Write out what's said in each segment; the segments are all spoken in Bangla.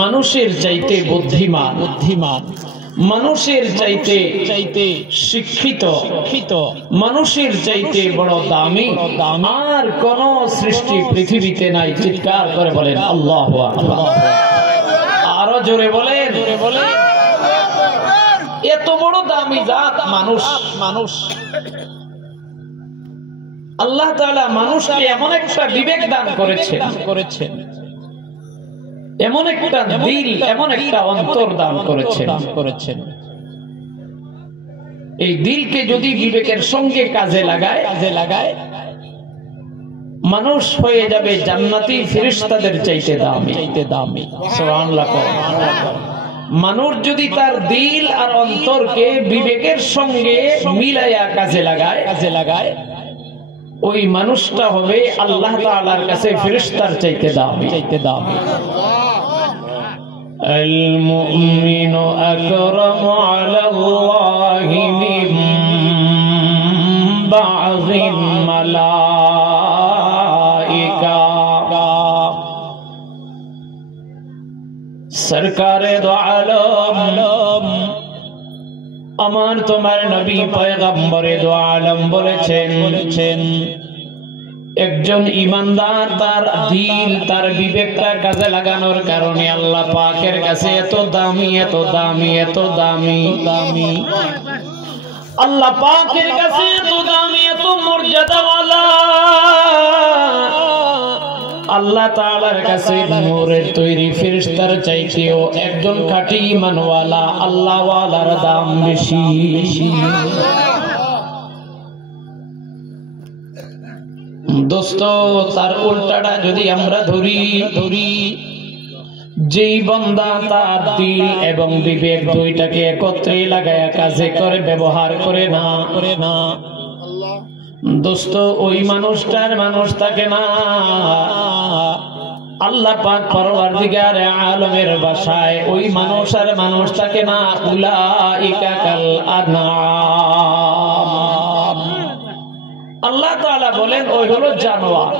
মানুষের চাইতে বুদ্ধিমান মানুষের চাইতে শিক্ষিত মানুষের চাইতে বড় দামি আর কোন সৃষ্টি পৃথিবীতে নাই। চিৎকার করে বলেন আল্লাহু আকবার। আরো জোরে বলেন। এত বড় দামি জাত মানুষ। আল্লাহ তাআলা মানুষকে এমন একটা বিবেক দান করেছেন, এমন একটা দিল, এমন একটা অন্তর দান করেছেন। এই দিলকে যদি বিবেকের সঙ্গে কাজে লাগায় মানুষ হয়ে যাবে জান্নাতি ফেরেশতাদের চাইতে দামি। সুবহানাল্লাহ। মানুষ যদি তার দিল আর অন্তরকে বিবেকের সঙ্গে মিলাইয়া কাজে লাগায় ওই মানুষটা হবে আল্লাহ তাআলার কাছে ফেরেশতার চাইতে দামি। المؤمن أكرم على الله من بعض الملائكة सरकारे दो आलम আমার তোমার নবী পয়গম্বরে দো আলম বলেছেন একজন ঈমানদার তার দিল তার বিবেকটা কাজে লাগানোর কারণে আল্লাহ পাকের কাছে এত দামি আল্লাহ পাকের কাছে এত দামি এত মর্যাদাওয়ালা আল্লাহ তাআলার কাছে নূরের তৈরি ফেরেশতার চাইতেও একজন খাঁটি ঈমানওয়ালা আল্লাহওয়ালার দাম বেশি। দোস্ত তার উল্টাটা যদি আমরা ধরি যেই বান্দা তার দিল এবং বিবেক দুইটাকে একত্রে লাগায়া কাজে করে ব্যবহার করে না দোস্ত ওই মানুষ থাকে না। আল্লাহ পাক পরওয়ারদিগার আলমের ভাষায় ওই মানুষ থাকে না। উলাইকা কাল আনআম। আল্লাহ তাআলা বলেন ওই হলো জানোয়ার,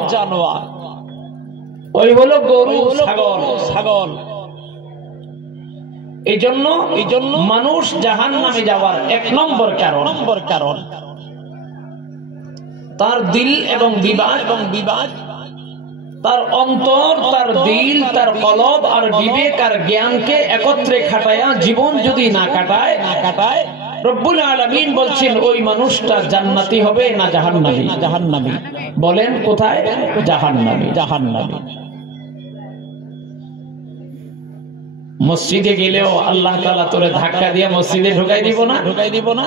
ওই হলো গরু ছাগল। এই জন্য মানুষ জাহান্নামে যাওয়ার এক নম্বর কারণ তার দিল এবং বিবেক, তার অন্তর, তার দিল, তার কলব আর বিবেক আর জ্ঞানকে একত্রে খাটায়া জীবন যদি না কাটায় রব্বুল আলামিন বলছেন ওই মানুষটা জান্নাতি হবে না জাহান্নামী। বলেন কোথায়? জাহান্নামী। মসজিদে গেলেও আল্লাহ তাআলা তোরে ধাক্কা দিয়ে মসজিদে ঢুকাই দিব না।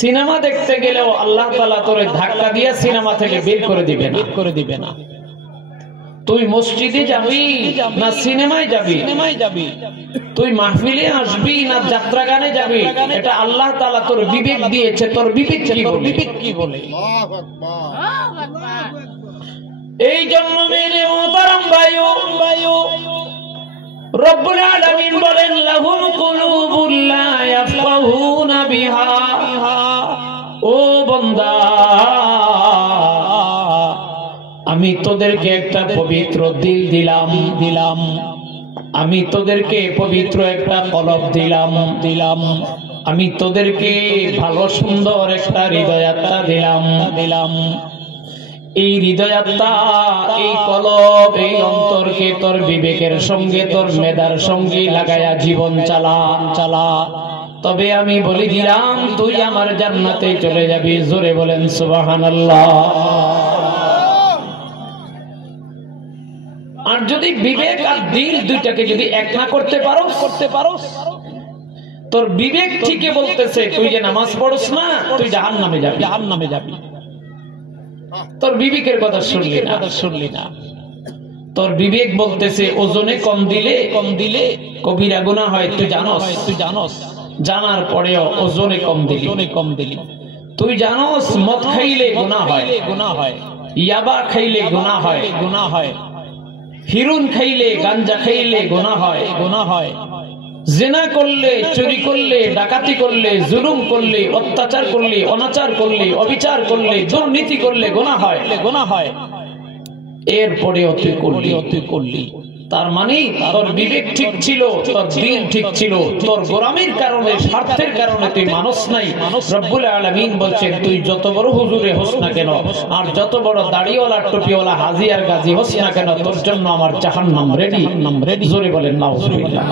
সিনেমা দেখতে গেলেও আল্লাহ তাআলা তোরে ধাক্কা দিয়ে সিনেমা থেকে বের করে দিবে না। তুই মসজিদে যাবি না সিনেমায় যাবি, তুই মাহফিলে আসবি না যাত্রা গানে যাবি, এটা আল্লাহ তাআলা তোর বিবেক দিয়েছে। তোর বিবেক কি বলে? এই জন্য মেরে মোহতারাম ভাইও রব্বুল আলামিন বলেন লাহুম কুলুবুল লা ইয়াফকাহুনা বিহা। ও বান্দা আমি তোদেরকে একটা পবিত্র দিল দিলাম, আমি তোদেরকে পবিত্র একটা কলব দিলাম, আমি তোদেরকে ভালো সুন্দর একটা হৃদয়াত্মা দিলাম। এই হৃদয়াত্মা, এই কলব, এই অন্তরকে তোর বিবেকের সঙ্গে তোর মেধার সঙ্গে লাগায়া জীবন চালা। তবে আমি বলি দিলাম তুই আমার জান্নাতে চলে যাবি। জোরে বলেন সুবহানাল্লাহ। আর যদি বিবেক আর দিল দুইটাকে যদি এক না করতে পারো তোর বিবেক ঠিকই বলতেছে তুই যে নামাজ পড়ছ না, তুই জাহান্নামে যাবি। তোর বিবেকের কথা শুনলি না। তোর বিবেক বলতেছে ওজনে কম দিলে কবিরা গুনাহ হয়। তুই জানোস, জানার পরেও ওজনে কম দিলি। তুই জানোস মদ খাইলে গুনাহ হয়, ইয়াবা খাইলে গুনাহ হয়, হিরুন খাইলে গাঞ্জা খাইলে গুনাহ হয়, জিনা করলে, চুরি করলে, ডাকাতি করলে, জুলুম করলে, অত্যাচার করলে, অনাচার করলে, অবিচার করলে, দুর্নীতি করলে গুনাহ হয়। এরপরে তুই করলি তার মানে তোর বিবেক ঠিক ছিল, তোর দিল ঠিক ছিল, তোর গোলামির কারণে, স্বার্থের কারণে তুই মানুষ নাই। রব্বুল আলামিন বলছেন তুই যত বড় হুজুরে হোস না কেন, আর যত বড় দাড়িওয়ালা টুপিওয়ালা হাজী আর গাজী হোস না কেন, তোর জন্য আমার জাহান্নাম রেডি। জোরে বলেন নাউজুবিল্লাহ।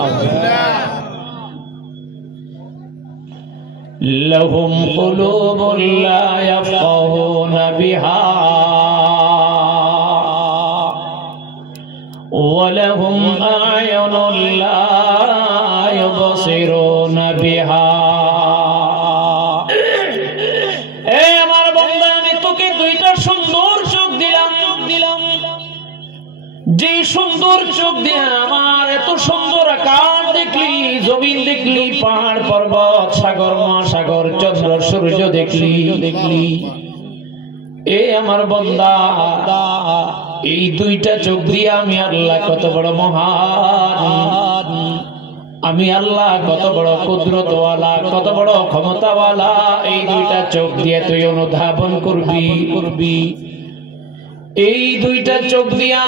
লাহুম কুলুবুন লা ইয়াফকাহুনা বিহা ওয়ালাহুম আ'য়ুনুন লা ইউবসিরুনা বিহা। এ আমার বান্দা, আমি তোকে দুইটা সুন্দর চোখ দিলাম। যে সুন্দর চোখ দিয়ে আমার এত সুন্দর আকাশ দেখলি, জমিন দেখলি, পাহাড় পর্বত, সাগর মহাসাগর, চন্দ্র সূর্য দেখলি। এ আমার বান্দা, এই দুইটা চোখ দিয়ে আমি আল্লাহ কত বড় মহান, আমি আল্লাহ কত বড় কুদরতওয়ালা, কত বড় ক্ষমতাওয়ালা, এই দুইটা চোখ দিয়ে তুই অনুধাবন করবি। এই দুইটা চোখ দিয়া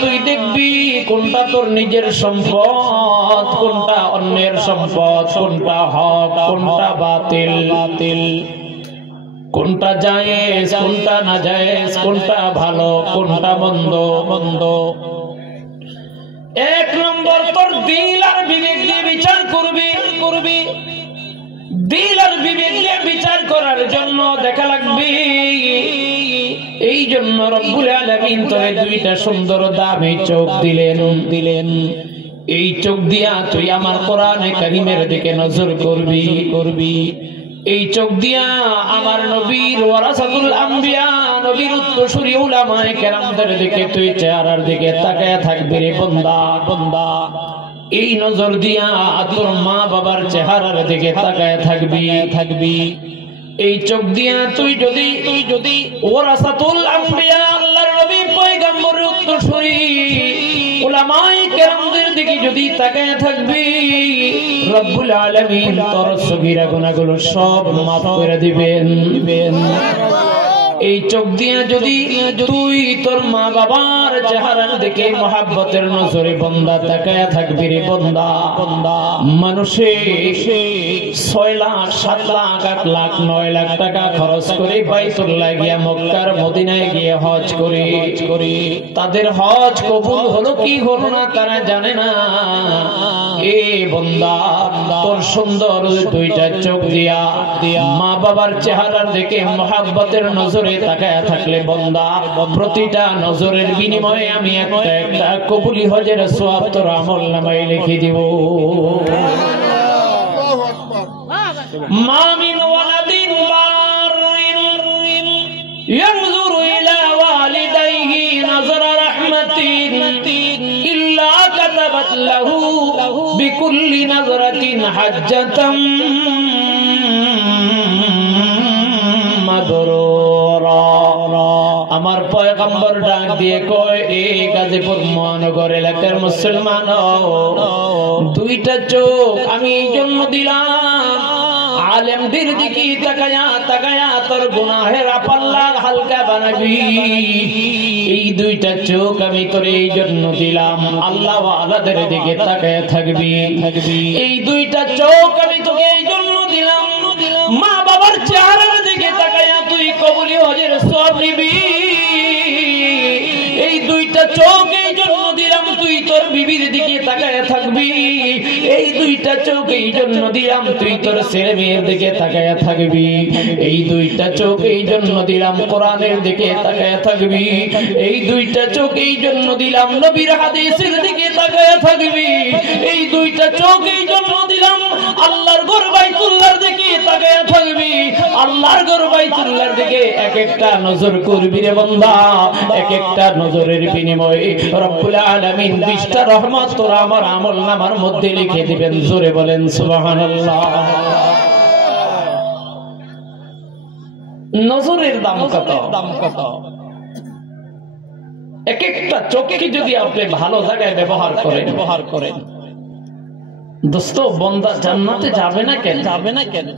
তুই দেখবি কোনটা তোর নিজের সম্পদ, কোনটা অন্যের সম্পদ, কোনটা হক, কোনটা বাতিল, কোনটা জায়েজ, কোনটা নাজায়েজ, কোনটা ভালো, কোনটা মন্দ। এক নম্বর তোর দিল আর বিবেক দিয়ে বিচার করবি। দিল আর বিবেক দিয়ে বিচার করার জন্য দেখা লাগবে। এই জন্য রব্বুল আলামিন তোরে দুইটা সুন্দর দামি চোখ দিলেন। এই চোখ দিয়া তুই আমার কোরআনে কারীমের দিকে নজর করবি। এই চোখ দিয়া আমার নবীর ওয়ারাসাতুল আম্বিয়া, নবীর উত্তরসূরি উলামায়ে কেরামদের দিকে তুই চেহারার দিকে তাকায়া থাকবি রে বান্দা। এই নজর দিয়া তোর মা বাবার চেহারার দিকে তাকায়া থাকবি। এই চোখ দিয়া তুই যদি ওয়ারাসাতুল আম্বিয়া, আল্লাহর নবী পয়গম্বরের উত্তরসূরি উলামায়ে কেরামদের দিকে যদি তাকায়া থাকবি, রব্বুল আলামিন তোর সগীরা গুনাহগুলো সব মাফ করে দিবেন। এই চোখ দিয়া যদি তুই তোর মা বাবার চেহারার দিকে মহাব্বতের নজরে বান্দা তাকায়া থাকবি রে বান্দা। মানুষে 6 লাখ 7 লাখ 8 লাখ 9 লাখ টাকা খরচ করে বাইতুল্লাহ গিয়া মক্কার মদিনায় গিয়ে হজ করে তাদের হজ কবুল হলো কি হলো না তারা জানে না। এ বান্দা, তোর সুন্দর দুইটা চোখ দিয়া মা বাবার চেহারার দিকে মহাব্বতের নজরে তাকায়া থাকলে বান্দা, প্রতিটা নজরের বিনিময়ে আমি একটা কবুলি হজের সওয়াব তোর আমলনামায় লিখে দিব। মা মিন ওয়ালাদিন বারিন ইয়ানজুরু ইলা ওয়ালিদাইহি নাযরা রাহমাতিন ইল্লা কাতাবাত লাহু বিকুল্লি নাযরাতিন হাজ্জাতাম মাবরুরা। আমার পয়গম্বর ডাক দিয়ে কয়, এই গাজীপুর মহানগর এলাকার মুসলমান, দুইটা চোখ আমি এই জন্য দিলাম, আলেমদের দিকে তাকায়া তোর গুনাহের পাল্লা হালকা বানাবি। এই দুইটা চোখ আমি তোর এই জন্য দিলাম, আল্লাহ ওয়ালাদের দিকে তাকায়া থাকবি। এই দুইটা চোখ আমি তোকে এই জন্য দিলাম, মা বাবার চেহারার দিকে তাকায়া তুই কবুলি হজের সওয়াব নিবি। এই দুইটা চোখ এই জন্য দিলাম, তুই তোর বিবির দিকে তাকায়া থাকবি। এই দুইটা চোখ এই জন্য দিলাম, তুই তোর ছেলে মেয়ের দিকে তাকায়া থাকবি। এই দুইটা চোখ এই জন্য দিলাম, কোরআনের দিকে তাকায়া থাকবি। এই দুইটা চোখ এই জন্য দিলাম, নবীর হাদিসের দিকে তাকায়া থাকবি। এই দুইটা চোখ এই জন্য দিলাম, আল্লাহর ঘর বাইতুল্লাহর দিকে তাকায়া থাকবি। আল্লাহর ঘর বাইতুল্লাহর দিকে এক একটা নজর করবি রে বান্দা। এক একটা নজরের বিনিময়ে রব্বুল আলামিন 20টা রহমত তোর আমার আমলনামার মধ্যে লিখে দিবেন। জোরে বলেন সুবহানাল্লাহ। নজরের দাম কত? এক একটা চোখে যদি আপনি ভালো জায়গায় ব্যবহার করেন দোস্ত, বান্দা জান্নাতে যাবে না কেন?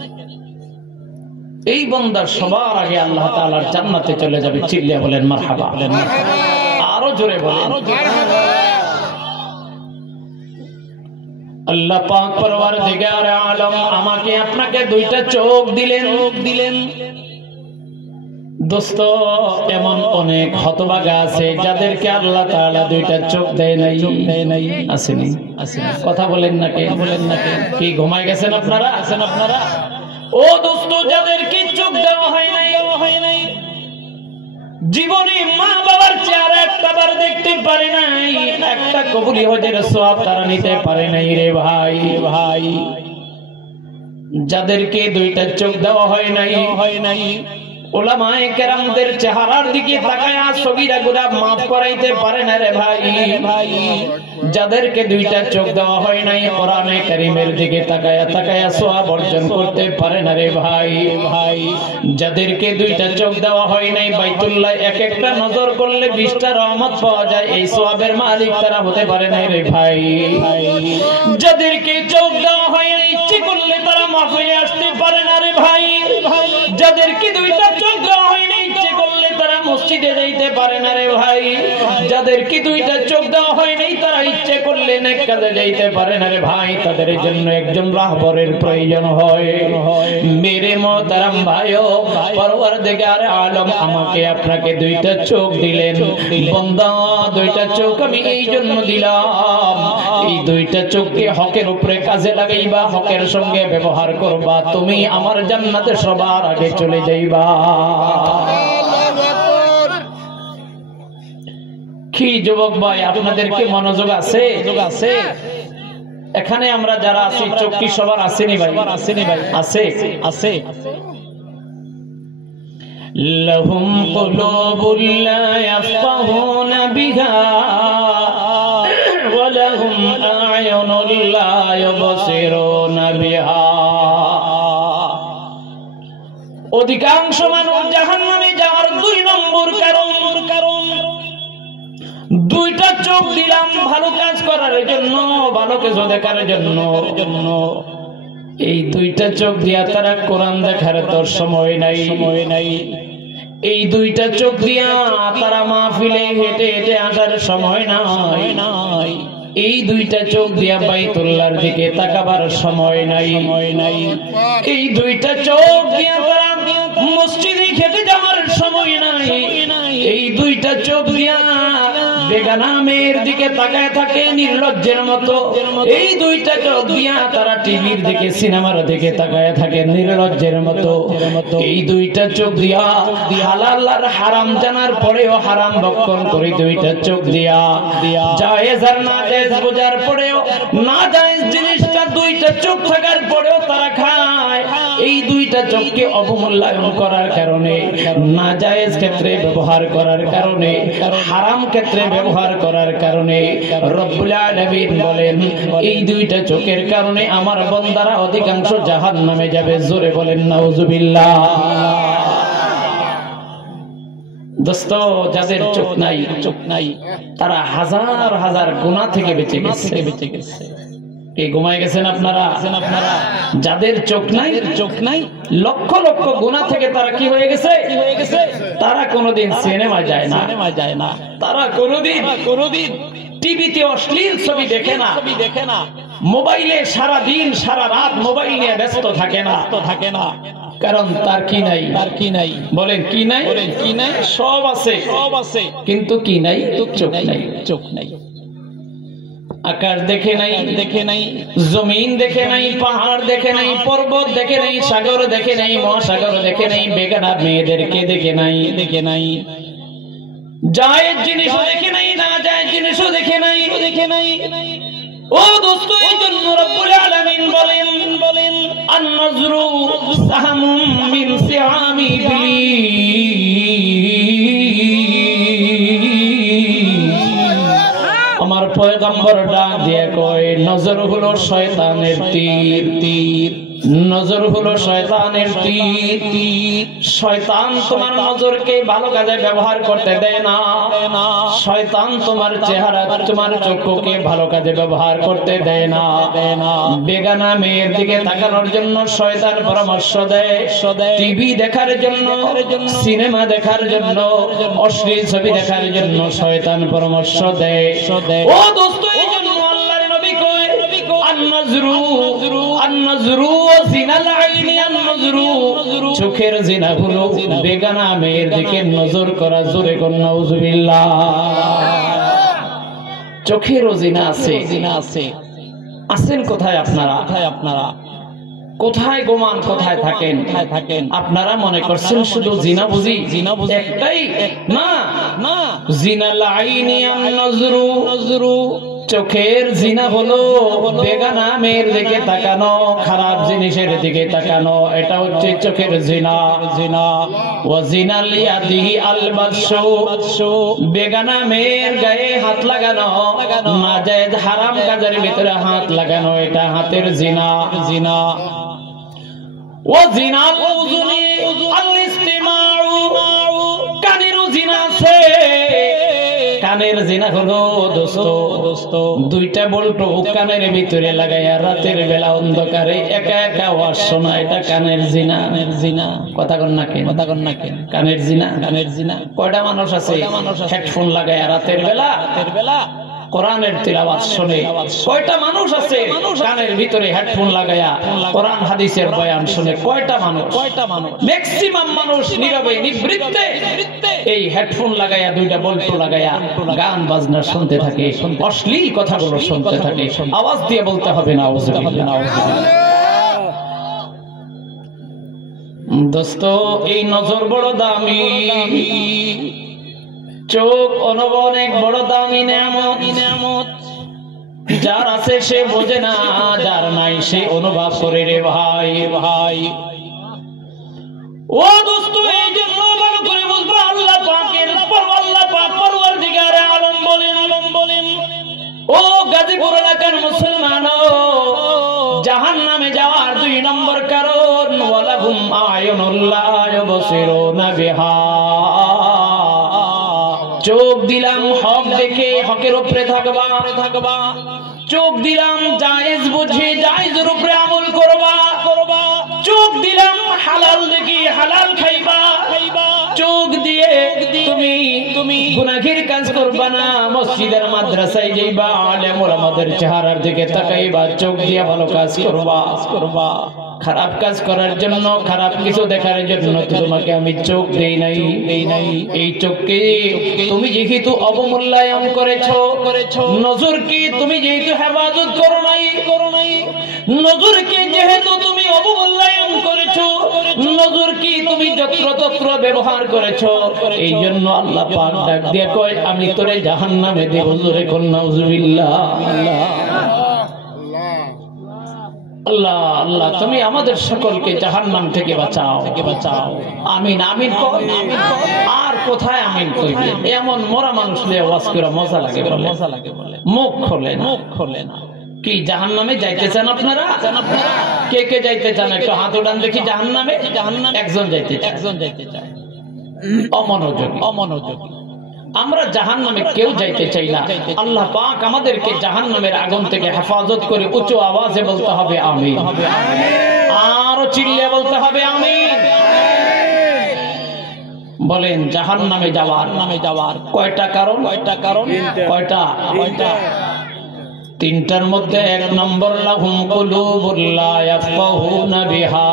এই বান্দার সবার আগে আল্লাহ তাআলার জান্নাতে চলে যাবে। চিল্লিয়ে বলেন মারহাবা। আরো জোরে বলেন। আল্লাহ পাক পরওয়ারদিগার আলম আমাকে আপনাকে দুইটা চোখ দিলেন। দোস্ত, এমন অনেক হতভাগা আছে যাদেরকে আল্লাহ তাআলা দুইটা চোখ দেয় নাই। আসেনি কথা বলেন না কে? কি ঘুমায় গেছেন আপনারা? ও দোস্ত, যাদেরকে চোখ দেওয়া হয় নাই, জীবনে মা বাবার চেহারা একটা বার দেখতে পারে নাই, একটা কবুলি হজের সওয়াব তারা নিতে পারে নাই রে ভাই। যাদেরকে দুইটা চোখ দেওয়া হয় নাই উলামায়ে কেরামদের চেহারার দিকে তাকায়া সগীরা গুনাহ মাফ করাইতে পারে না রে ভাই। যাদেরকে দুইটা চোখ দেওয়া হয় নাই কোরআনে কারীমের দিকে তাকায়া সওয়াব অর্জন করতে পারে না রে ভাই। যাদেরকে দুইটা চোখ দেওয়া হয় নাই বাইতুল্লাহ এক একটা নজর করলে 20টা রহমত পাওয়া যায়, এই সওয়াবের মালিক তারা হতে পারে না রে ভাই। যাদেরকে চোখ দেওয়া হয় নাই ইচ্ছে করলে তারা মাহফিলে আসতে পারে না রে ভাই। যাদেরকে দুইটা চোখ দেওয়া হয় নাই ইচ্ছে করলে তারা মসজিদে যাইতে পারে না রে ভাই। যাদেরকে দুইটা চোখ দেওয়া হয় নাই তারা ইচ্ছে করলে নেক কাজে যাইতে পারে না রে ভাই। তাদের জন্য একজন রাহবরের প্রয়োজন হয়। মেরে মোহতারাম ভাইও, পরওয়ারদিগার আলম আমাকে আপনাকে দুইটা চোখ দিলেন। বান্দা, দুইটা চোখ আমি এই জন্য দিলাম, এই দুইটা চোখকে হকের উপরে কাজে লাগাইবা, হকের সঙ্গে ব্যবহার করবা, তুমি আমার জান্নাতে সবার আগে চলে যাইবা। কি যুবক ভাই, আপনাদের কি মনোযোগ আছে? এখানে আমরা যারা আছি চোখ কি সবার আসেনি ভাই? আছে। লাহুম কুলুবুল লা ইয়াফকাহুনা বিহা ওয়া লাহুম আ'য়ুনুল লা ইউবসিরুনা বিহা। অধিকাংশ মানুষ জাহান্নামে যাওয়ার 2 নম্বর কারণ দুইটা চোখ দিলাম ভালো কাজ করার জন্য, ভালো কিছু দেখার জন্য। এই দুইটা চোখ দিয়া তারা কোরআন দেখার তোর সময় নাই। এই দুইটা চোখ দিয়া তারা মাহফিলে হেঁটে আসার সময় নাই। এই দুইটা চোখ দিয়া বাইতুল্লাহর দিকে তাকাবার সময় নাই। এই দুইটা চোখ দিয়া তারা মসজিদে হেঁটে যাওয়ার সময় নাই। এই দুইটা চোখ দিয়া বেগানা মেয়ের দিকে তাকায় থাকে নির্লজ্জের মতো। এই দুইটা চোখ দিয়া তারা টিভির দিকে, সিনেমার দিকে তাকায় থাকে নির্লজ্জের মতো। এই দুইটা চোখ দিয়া হালাল আর হারাম জানার পরেও হারাম ভক্ষণ করে, দুইটা চোখ দিয়া জায়েজ আর নাজায়েজ বোঝার পরেও নাজায়েজ জিনিসটা দুইটা চোখ থাকার পরেও তারা খায়। এই দুইটা চোখকে অবমূল্যায়ন করার কারণে, নাজায়েজ ক্ষেত্রে ব্যবহার করার কারণে, হারাম ক্ষেত্রে ব্যবহার করার কারণে রব্বুল আলামিন বলেন এই দুইটা চোখের কারণে আমার বান্দারা অধিকাংশ জাহান্নামে যাবে। জোরে বলেন নাউজুবিল্লাহ। দোস্ত, যাদের চোখ নাই তারা হাজার গুনাহ থেকে বেঁচে গেছে। কে ঘুমায় গেছেন আপনারা? যাদের চোখ নাই লক্ষ গুনাহ থেকে তারা কি হয়ে গেছে? তারা কোনোদিন সিনেমা যায় না, তারা কোনোদিন টিভিতে অশ্লীল ছবি দেখে না, মোবাইলে সারা দিন সারা রাত মোবাইল নিয়ে ব্যস্ত থাকে না। কারণ তার কি নাই? বলেন কি নাই? সব আছে কিন্তু কি নাই? চোখ নাই। আকাশ দেখে নাই, জমিন দেখে নাই, পাহাড় দেখে নাই, পর্বত দেখে নাই, সাগর দেখে নাই, মহাসাগর দেখে নাই, বেগানা মেয়েদেরকে দেখে নাই, জায়েজ জিনিসও দেখে নাই, না জায়েজ জিনিসও দেখে নাই। ও দোস্ত, এই জন্য রব্বুল আলামিন বলেন আন-নাজরু সাহামুম মিন সিহামি ইবলিস। আমার পয়গম্বর ডাক দিয়ে কয় নজর হলো শয়তানের তীর। নজর হলো শয়তানের তীর। শয়তান তোমার নজরকে ভালো কাজে ব্যবহার করতে দেয় না। শয়তান তোমার চেহারা, তোমার চক্ষুকে ভালো কাজে ব্যবহার করতে দেয় না। বেগানা মেয়ের দিকে তাকানোর জন্য শয়তান পরামর্শ দেয়, টিভি দেখার জন্য, সিনেমা দেখার জন্য, অশ্লীল ছবি দেখার জন্য শয়তান পরামর্শ দেয়। ও দোস্ত, এই জন্য আল্লাহর নবী কয় চোখের জিনা হলো বেগানা মেয়ের দিকে নজর করা। জোরে কোন নাউজুবিল্লাহ। চোখেরও জিনা আছে। আছেন কোথায় আপনারা? কোথায় গোমান, কোথায় থাকেন? আপনারা মনে করছেন শুধু জিনা বুঝি? একটাই না, জিনা লাইনি নজরু। চোখের জিনা হলো বেগানা মেয়ের দিকে তাকানো, খারাপ জিনিসের দিকে তাকানো, এটা হচ্ছে চোখের জিনা। ওয়া জিনা লিয়াদিহি আলবাসু, বেগানা মেয়ের গায়ে হাত লাগানো, নাজায়েজ হারাম কাজের ভিতরে হাত লাগানো, এটা হাতের জিনা। ওয়া জিনাল উযুনি আল ইসতিমাউ, কানেরও জিনা আছে। কানের জিনা হলো দোস্ত দুইটা বল্টু কানের ভিতরে লাগাইয়া রাতের বেলা অন্ধকারে একা একা আওয়াজ শোনা, এটা কানের জিনা। কথা কন না কেন? কানের জিনা। কয়টা মানুষ আছে হেডফোন লাগাইয়া রাতের বেলা কোরআনের তিলাওয়াত শুনে? কয়টা মানুষ আছে কানের ভিতরে হেডফোন লাগায়া কোরআন হাদিসের বয়ান শুনে? কয়টা মানুষ? ম্যাক্সিমাম মানুষ নীরবে নিবৃত্তে এই হেডফোন লাগায়া দুইটা বল্টু লাগায়া গান বাজনা শুনতে থাকে, অশ্লীল কথাগুলো শুনতে থাকে। আওয়াজ দিয়ে বলতে হবে না দোস্ত, এই নজর বড় দামি, চোখ অনেক বড় দামি নেয়ামত। যার আছে সে বোঝে না, যার নাই সে অনুভব করে রে ভাই। ও দোস্ত, এই জন্য ভালো করে বুঝবো আল্লাহ পাকের পরওয়ারদিগারে আলম বলেন, ও গাজীপুর এলাকার মুসলমান, জাহান্নামে যাওয়ার 2 নম্বর কারণ ওয়ালাহুম আয়ুনুল্লাহ ইউবসিরুনা বিহা। চোখ দিলাম হক দেখে হকের উপরে থাকবা, চোখ দিলাম জায়েজ বুঝে জায়েজের উপরে আমল করবা, চোখ দিলাম হালাল দেখি হালাল খাইবা, চোখ দিয়ে তুমি গুনাহের কাজ করবা না, মসজিদের মাদ্রাসায় যাইবা, আলেম ওলামাদের চেহারার দিকে তাকাইবা, চোখ দিয়ে ভালো কাজ করবা। খারাপ কাজ করার জন্য, খারাপ কিছু দেখার জন্য তোমাকে আমি চোখ দেই নাই। এই চোখকে তুমি যেহেতু অবমূল্যায়ন করেছো, নজরকে তুমি যেহেতু হেফাজত করো নাই, নজরকে যেহেতু তুমি অবমূল্যায়ন করেছো, নজরকে তুমি যত্রতত্র ব্যবহার করেছো, এই জন্য আল্লাহ পাক ডাক দিয়ে কয় আমি তোরে জাহান্নামে দেব। জোরে কোন নাউজুবিল্লাহ। আল্লাহ তুমি আমাদের সকলকে জাহান্নাম থেকে বাঁচাও। আমিন। আর কোথায় আমিন কইবে? এমন মরা মানুষ নিয়ে ওয়াজ করে মজা লাগে বলে, মুখ খোলে না। কি জাহান্নামে যাইতে চান আপনারা? কে যাইতে চান? একটু হাত উঠান দেখি। জাহান্নামে একজন যাইতে চায়। অমনোযোগী। আমরা জাহান্নামে কেউ যাইতে চাই না। আল্লাহ পাক আমাদেরকে জাহান্নামের আগুন থেকে হেফাজত করে উচ্চ আওয়াজে বলতে হবে আমিন। আরো চিল্লিয়ে বলতে হবে আমিন। বলেন জাহান্নামে যাওয়ার কয়টা কারণ? কয়টা? 3টার মধ্যে 1 নম্বর লাহুম কুলুবুল লা ইয়াফকাহুনা বিহা।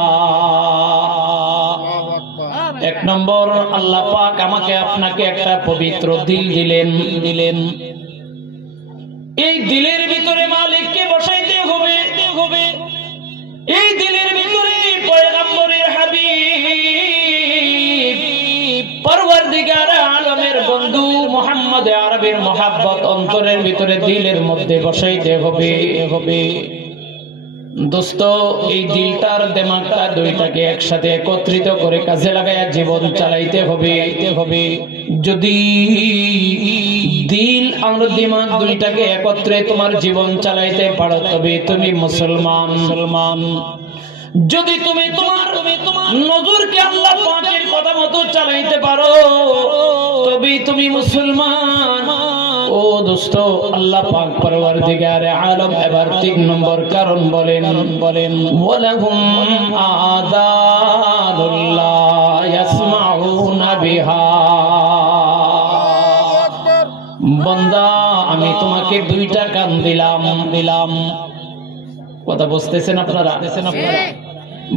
1 নম্বর আল্লাহ পাক আমাকে আপনাকে একটা পবিত্র দিল দিলেন। এই দিলের ভিতরে মালিককে বসাইতে হবে। এই দিলের ভিতরে পয়গম্বরের হাবিব পরওয়ারদিগার আলমের বন্ধু মুহাম্মদ আরবির মোহাব্বত অন্তরের ভিতরে দিলের মধ্যে বসাইতে হবে। দোস্ত, এই দিলটার দিমাগটা দুইটাকে একসাথে একত্রিত করে কাজে লাগায়া জীবন চালাইতে হবে। যদি দিল আর দিমাগ দুইটাকে একত্রে তোমার জীবন চালাইতে পারো তবে তুমি মুসলমান। যদি তুমি তোমার নজরকে আল্লাহ পাকের কথা মতো চালাইতে পারো তবে তুমি মুসলমান। ও দোস্ত, আল্লাহ পাক পরওয়ারদিগারে আলম এবার 3 নম্বর কারণ বলেন ওয়ালাহুম আযানুল লা ইয়াসমাউনা বিহা। বান্দা, আমি তোমাকে 2টা কান দিলাম। কথা বুঝতেছেন আপনারা?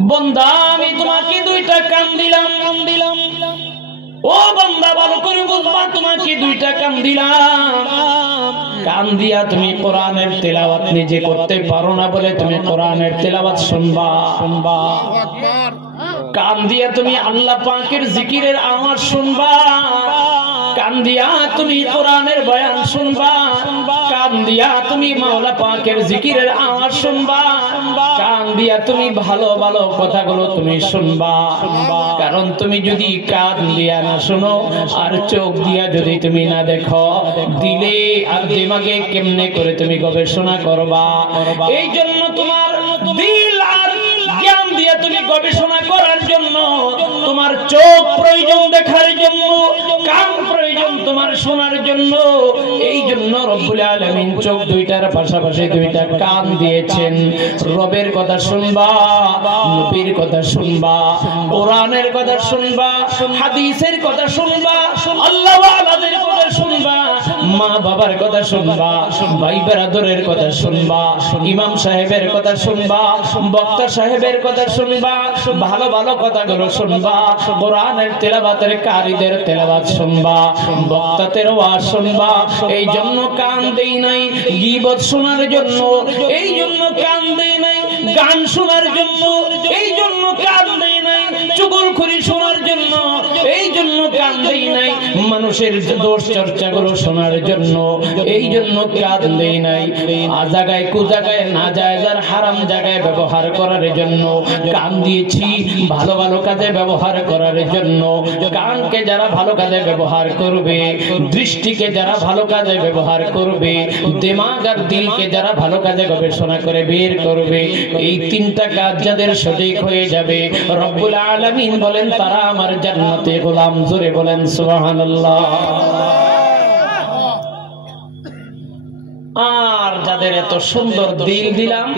বান্দা আমি তোমাকে দুইটা কান দিলাম ও বান্দা ভালো করে বুঝবা তোমাকে দুইটা কান দিলাম কান দিয়া তুমি কোরআনের তেলাওয়াত নিজে করতে পারো না বলে তুমি কোরআনের তেলাওয়াত শুনবা কান দিয়া তুমি আল্লাহ পাকের জিকিরের আওয়াজ শুনবা কান দিয়া তুমি কোরআনের বয়ান শুনবা কান দিয়া তুমি মাওলা পাকের জিকিরের আওয়াজ শুনবা কান দিয়া তুমি ভালো ভালো কথাগুলো তুমি শুনবা কারণ তুমি যদি কান দিয়া না শুনো আর চোখ দিয়া যদি তুমি না দেখো দিলে আর দিমাগে কেমনে করে তুমি গবেষণা করবা এই জন্য তোমার দিল আর জ্ঞান দিয়ে তুমি গবেষণা করার জন্য তোমার চোখ প্রয়োজন দেখার জন্য কান প্রয়োজন তোমার শোনার জন্য এই জন্য রব্বুল আলামিন চোখ দুইটার পাশাপাশি দুইটা কান দিয়েছেন রবের কথা শুনবা নবীর কথা শুনবা কোরআনের কথা শুনবা হাদিসের কথা শুনবা আল্লাহ ওয়ালাদের কথা শুনবা মা বাবার কথা শুনবা ভাই বেরাদরের কথা শুনবা ইমাম সাহেবের কথা শুনবা বক্তা সাহেবের কথা শুনবা ভালো ভালো কথাগুলো শুনবা কোরআনের তেলাওয়াতের কারীদের তেলাওয়াত শুনবা বক্তাদের ওয়াজ শুনবা এই জন্য কান দেই নাই গীবত শোনার জন্য এই জন্য কান দেই নাই গান শোনার জন্য এই জন্য কান দেই নাই চুগলখড়ি শোনার জন্য এই জন্য কান দেই নাই মানুষের দোষ চর্চাগুলো শোনার জন্য এই জন্য কান দেই নাই আজাগায় কুজাগায় না জায়েজ আর হারাম জায়গায় ব্যবহার করার জন্য কান দিয়েছি ভালো ভালো কাজে ব্যবহার করার জন্য কানকে যারা ভালো কাজে ব্যবহার করবে দৃষ্টিকে যারা ভালো কাজে ব্যবহার করবে দিমাগ আর দিলকে যারা ভালো কাজে গবেষণা করে বের করবে এই তিনটা কাজ যাদের সঠিক হয়ে যাবে রব্বুল আলামিন বলেন তারা আমার জান্নাতে গোলাম জোরে বলেন সুবহানাল্লাহ আর যাদের এত সুন্দর দিল দিলাম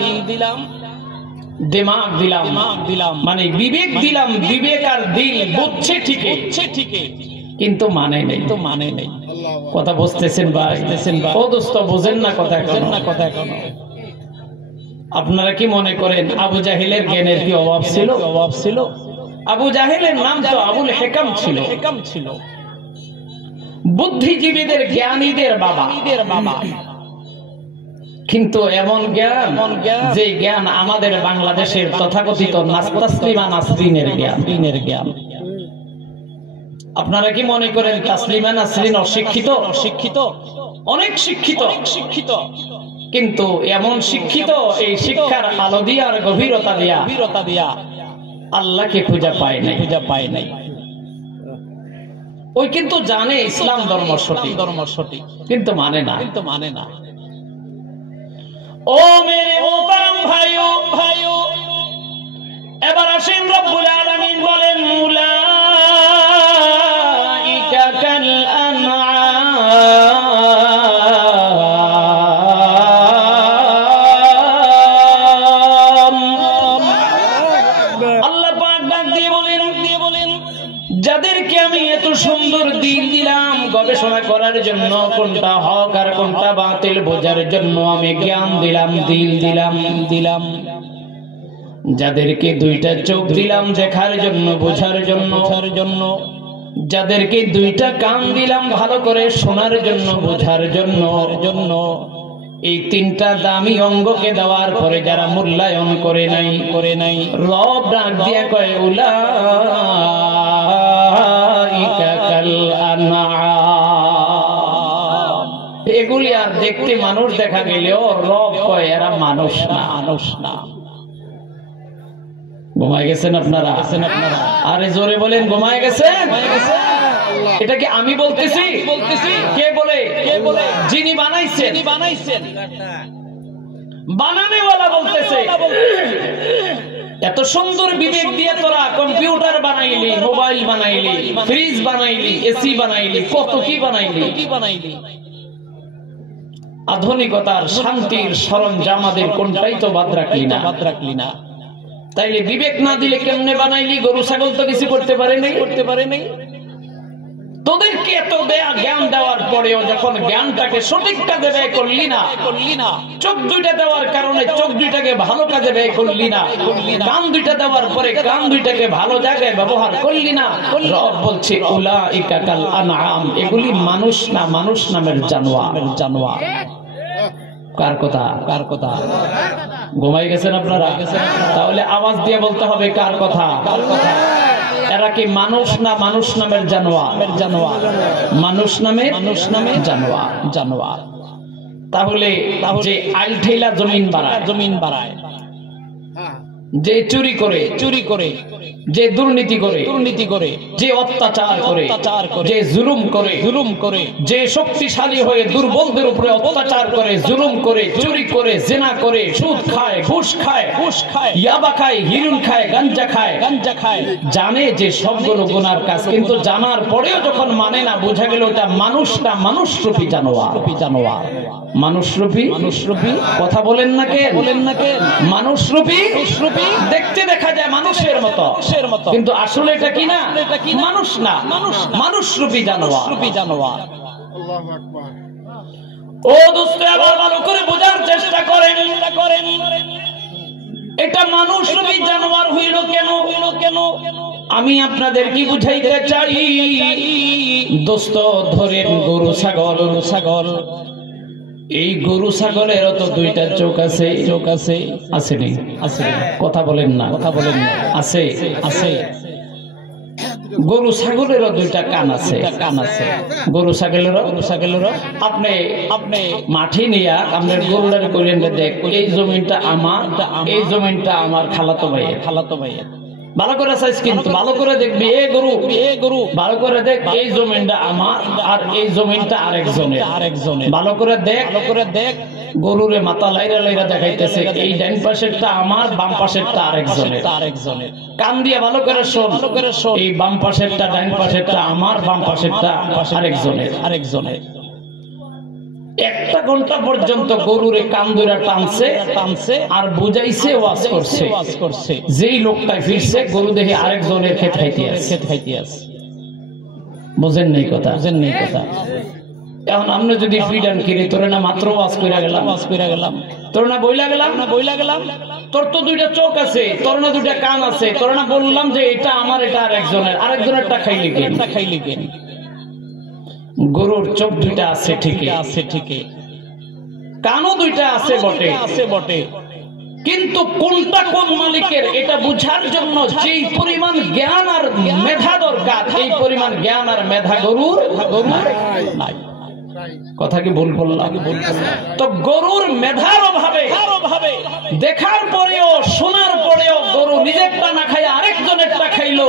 দিমাগ দিলাম মানে বিবেক দিলাম বিবেক আর দিল বুঝছে ঠিকই কিন্তু মানে নেই কথা বুঝতেছেন ভাই ও দোস্ত বুঝেন না কথা এখন আপনারা কি মনে করেন আবু জাহেলের জ্ঞানের কি অভাব ছিল আবু জাহেলের নাম তো আবুল হেকাম ছিল বুদ্ধিজীবীদের জ্ঞানীদের বাবা কিন্তু এমন জ্ঞান যে জ্ঞান আমাদের বাংলাদেশের তথাকথিত তাসলিমা নাসরিনের জ্ঞান আপনারা কি মনে করেন তাসলিমা নাসরিন অশিক্ষিত অনেক শিক্ষিত কিন্তু এমন শিক্ষিত এই শিক্ষার আলো দিয়া আর গভীরতা দিয়া আল্লাহকে খুঁজে পায় নাই ওই কিন্তু জানে ইসলাম ধর্ম সঠিক কিন্তু মানে না ও মেরে মোহতারাম ভাইও এবার আসেন রব্বুল আলামিন বলেন উলাইকা কাল আনআম আল্লাহ পাক ডাক দিয়ে বলেন যাদেরকে আমি এত সুন্দর দিল দিলাম গবেষণা করার জন্য কোনটা হক আর কোনটা বাতিল বোঝার জন্য আমি জ্ঞান দিলাম দিল দিলাম যাদেরকে দুইটা চোখ দিলাম দেখার জন্য বোঝার জন্য যাদেরকে দুইটা কান দিলাম ভালো করে শোনার জন্য বোঝার জন্য এই তিনটা দামি অঙ্গকে দেওয়ার পরে যারা মূল্যায়ন করে নাই রব ডাক দিয়া কয় উলাইকা কাল আনআম এগুলি আর দেখতে মানুষ দেখা গেলেও রব কয় এরা মানুষ না ঘুমায় গেছেন আপনারা আরে জোরে বলেন ঘুমায় গেছেন এটা কি আমি বলতেছি কে বলে যিনি বানাইছেন বানানেওয়ালা বলতেছে এত সুন্দর বিবেক দিয়ে তোরা কম্পিউটার বানাইলি মোবাইল বানাইলি ফ্রিজ বানাইলি এসি বানাইলি কত কি বানাইলি আধুনিকতার শান্তির সরঞ্জাম আমাদের কোনটাই তো বাদ রাখলি না তাইলে বিবেক না দিলে কেমনে বানাইলি গরু ছাগল তো কিছু করতে পারে নাই তো তোদেরকে এত জ্ঞান দেওয়ার পরেও যখন জ্ঞানটাকে সঠিক কাজে ব্যয় করলি না, চোখ দুইটা দেওয়ার কারণে চোখ দুইটাকে ভালো কাজে ব্যয় করলি না, কান দুইটা দেওয়ার পরে কান দুইটাকে ভালো জায়গায় ব্যবহার করলি না, রব বলছে উলাইকা কাল আনআম, এগুলি মানুষ না, মানুষ নামের জানোয়ার। কার কথা? কার কথা? ঘুমাই গেছেন আপনারা? তাহলে আওয়াজ দিয়ে বলতে হবে কার কথা? কার কথা? এরা কি মানুষ না মানুষ নামের জানোয়ার? মানুষ নামে জানোয়ার। তাহলে যে আইল ঠেলা জমিন বাড়ায়, যে চুরি করে, যে দুর্নীতি করে, যে অত্যাচার করে, যে জুলুম করে, যে শক্তিশালী হয়ে দুর্বলদের উপরে অত্যাচার করে, জুলুম করে, চুরি করে, জিনা করে, সুদ খায়, ঘুষ খায়, ইয়াবা খায়, হিরোইন খায়, গাঞ্জা খায়, জানে যে সবগুলো গুনার কাজ, কিন্তু জানার পরেও যখন মানে না, বোঝা গেল এটা মানুষ না, মানুষরূপী জানোয়ার। মানুষরূপী কথা বলেন না কে? মানুষরূপী দেখতে দেখা যায় মানুষের মতো, কিন্তু আসলে এটা কি না, মানুষ না, মানুষরূপী জানোয়ার। ও দোস্ত, আবার ভালো করে বোঝার চেষ্টা করেন, এটা মানুষরূপী জানোয়ার হইল কেন? আমি আপনাদের কি বুঝাইতে চাই? দোস্ত, ধরেন গরু ছাগল, এই গরু ছাগলেরও তো দুইটা চোখ আছে, আছে নেই? কথা বলেন না, আছে। গরু ছাগলেরও দুইটা কান আছে। গরু ছাগলেরও আপনি মাঠে নিয়ে আপনার গরুটার কইলেন, দেখ এই জমিনটা আমার, এই জমিনটা আমার খালাতো ভাইয়ের। ভালো করে চাইছ, কিন্তু ভালো করে দেখবি, এ গরু ভালো করে দেখ, এই জমিনটা আমার আর এই জমিনটা আরেকজনের। ভালো করে দেখ, গরুরে মাথা লাইরা দেখাইতেছে, এই ডাইন পাশেরটা আমার, বাম পাশেরটা আরেকজনের। কান দিয়ে ভালো করে শোন, এই বাম পাশেরটা ডাইন পাশেরটা আমার, বাম পাশেরটা আরেকজনের। 1 ঘন্টা পর্যন্ত গরুরে কান ধরে টানছে আর বুঝাইছে, ওয়াজ করছে। যেই লোকটা ফিরছে, গরু দেখে আরেকজনের ক্ষেত খাইতে আছে। বুঝেন নাই কথা? এখন আমরা যদি ফ্রিডম কিনি, তোর না মাত্র ওয়াজ কইরা গেলাম, তোর না বইলা গেলাম, তোর তো দুইটা চোখ আছে, তোর না দুইটা কান আছে, তোর না বললাম যে এটা আমার, এটা আরেকজনেরটা খাইলি কেন? গরুর চোখ দুইটা আছে ঠিকই, কানও দুইটা আছে বটে, কিন্তু কোনটা কোন মালিকের এটা বুঝার জন্য যেই পরিমাণ জ্ঞান আর মেধা দরকার, এই পরিমাণ জ্ঞান আর মেধা গরুর নাই। কথা কি ভুল বললাম? তো গরুর মেধার অভাবে দেখার পরেও, শোনার পরেও গরু নিজেরটা না খাইয়া আরেকজনেরটা খাইলো,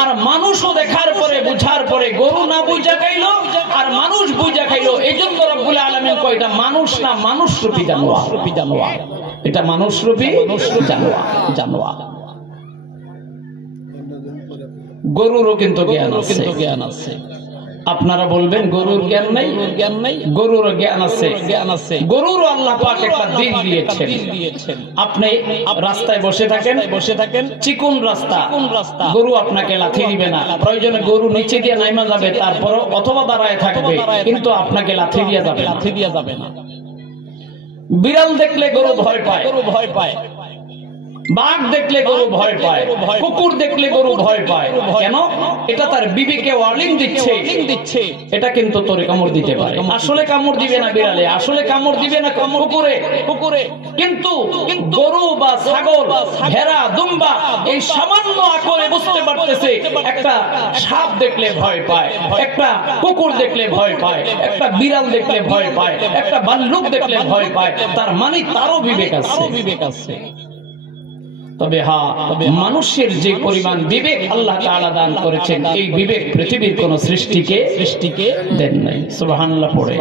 আর মানুষও দেখার পরে, বুঝার পরে গরু না বুঝা খাইলো আর মানুষ বুঝা খাইলো। এই জন্য রব্বুল আলামিন কয় এটা মানুষ না, মানুষরূপী জানোয়ার। এটা মানুষরূপী জানোয়ার। গরুরও কিন্তু জ্ঞান আছে। আপনারা বলবেন গরুর জ্ঞান নাই, গরুর জ্ঞান আছে। গরুরও আল্লাহ পাক একটা দিন দিয়েছেন। আপনি রাস্তায় বসে থাকেন, চিকুন রাস্তা, গরু আপনাকে লাথি দিবে না, প্রয়োজনে গরু নিচে দিয়ে নাইমা যাবে, তারপরও অথবা দাঁড়ায় থাকবে, কিন্তু আপনাকে লাথি দিয়া যাবে না। বিড়াল দেখলে গরু ভয় পায়, বাঘ দেখলে গরু ভয় পায়, কুকুর দেখলে গরু ভয় পায়। কেন? এটা তার বিবেকে ওয়ার্নিং দিচ্ছে, এটা কিন্তু তোরে কামড় দিতে পারে। আসলে কামড় দিবে না বিড়ালে, আসলে কামড় দিবে না কুকুরে, কিন্তু গরু বা ছাগল, ভেড়া, দুম্বা এই সামান্য আকলে বুঝতে পারতেছে একটা সাপ দেখলে ভয় পায়, একটা কুকুর দেখলে ভয় পায়, একটা বিড়াল দেখলে ভয় পায়, একটা ভাল্লুক দেখলে ভয় পায়। তার মানে তারও বিবেক আছে। তবে মানুষের যে পরিমাণ বিবেক আল্লাহ তাআলা দান করেছেন, এই বিবেক পৃথিবীর কোন সৃষ্টিকে দেন নাই। সুবহানাল্লাহ পড়ে,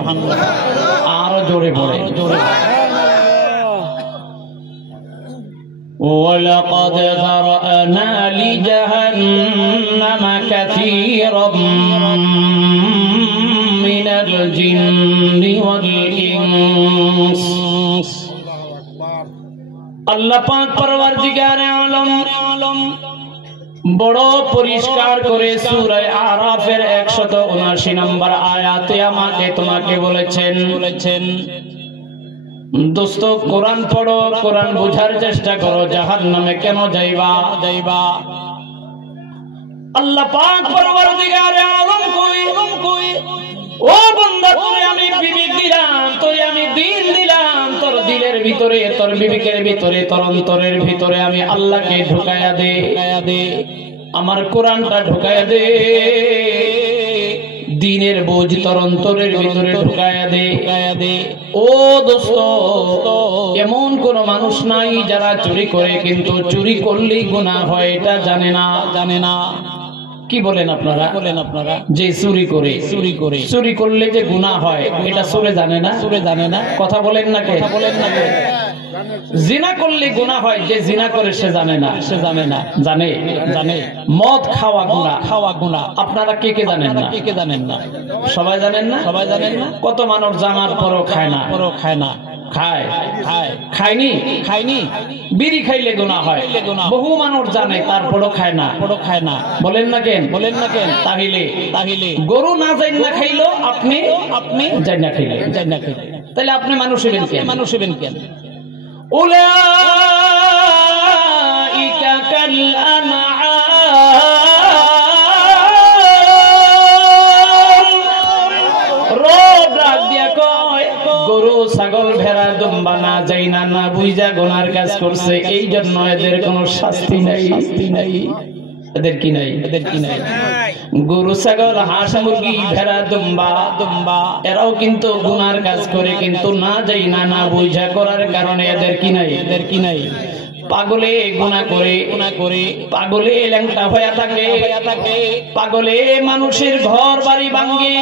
আরো জোরে পড়ে। وَلَقَدْ ذَرَأْنَا لِجَهَنَّمَ كَثِيرًا مِنَ الْجِنِّ وَالْإِنسِ। আল্লাহ পাক পরওয়ারদিগারে আলম বড় পরিষ্কার করে সূরা আরাফের 179 নম্বর আয়াতে আমাকে তোমাকে বলেছেন দোস্ত কোরআন পড়ো, কোরআন বোঝার চেষ্টা করো, জাহান্নামে কেন যাইবা। আল্লাহ পাক পরওয়ারদিগারে আলম কই ও বান্দা, তোরে আমি বিবেক দিলাম, তোরে আমি দিল দিলাম, তোর দিলের ভিতরে, তোর বিবেকের ভিতরে, তোর অন্তরের ভিতরে আমি আল্লাহকে ঢুকায়া দে, আমার কোরআনটা ঢুকায়া দে, দিনের বোঝ তোর অন্তরের ভিতরে ঢুকায়া দে। ও দোস্ত, এমন কোন মানুষ নাই যারা চুরি করে কিন্তু চুরি করলেই গুনাহ হয় এটা জানে না। কি বলেন আপনারা? যে চুরি করলে যে গুনাহ হয় এটা চোরে জানে না। কথা বলেন না কে? জিনা করলে গুনাহ হয়, যে জিনা করে সে জানে না। জানে মদ খাওয়া গুনাহ। আপনারা কে জানেন না? সবাই জানেন না? কত মানুষ জানার পরও খায় না। খায়নি। বিড়ি খাইলে গুনাহ হয়, বহু মানুষ জানে তারপরও খায় না। বলেন না কেন? তাহলে গরু না যাই না খাইলো, আপনি যাই না খাইলে, তাহলে আপনি মানুষ হবেন কেন? উলাইকা কাল গরু ছাগল ভেড়া দুম্বা না যাই না বুঝা গুনার কাজ করছে, এই জন্য এদের কোনো শাস্তি নাই। এদের কি নাই? গরু ছাগল হাঁস মুরগি ভেড়া দুম্বা এরাও কিন্তু গুনার কাজ করে, কিন্তু না যাই না বুঝা করার কারণে এদের কি নাই। পাগলে গুনাহ করে, পাগলে ল্যাংটা হয়ে থাকে, পাগলে মানুষের ঘর বাড়ি ভাঙে।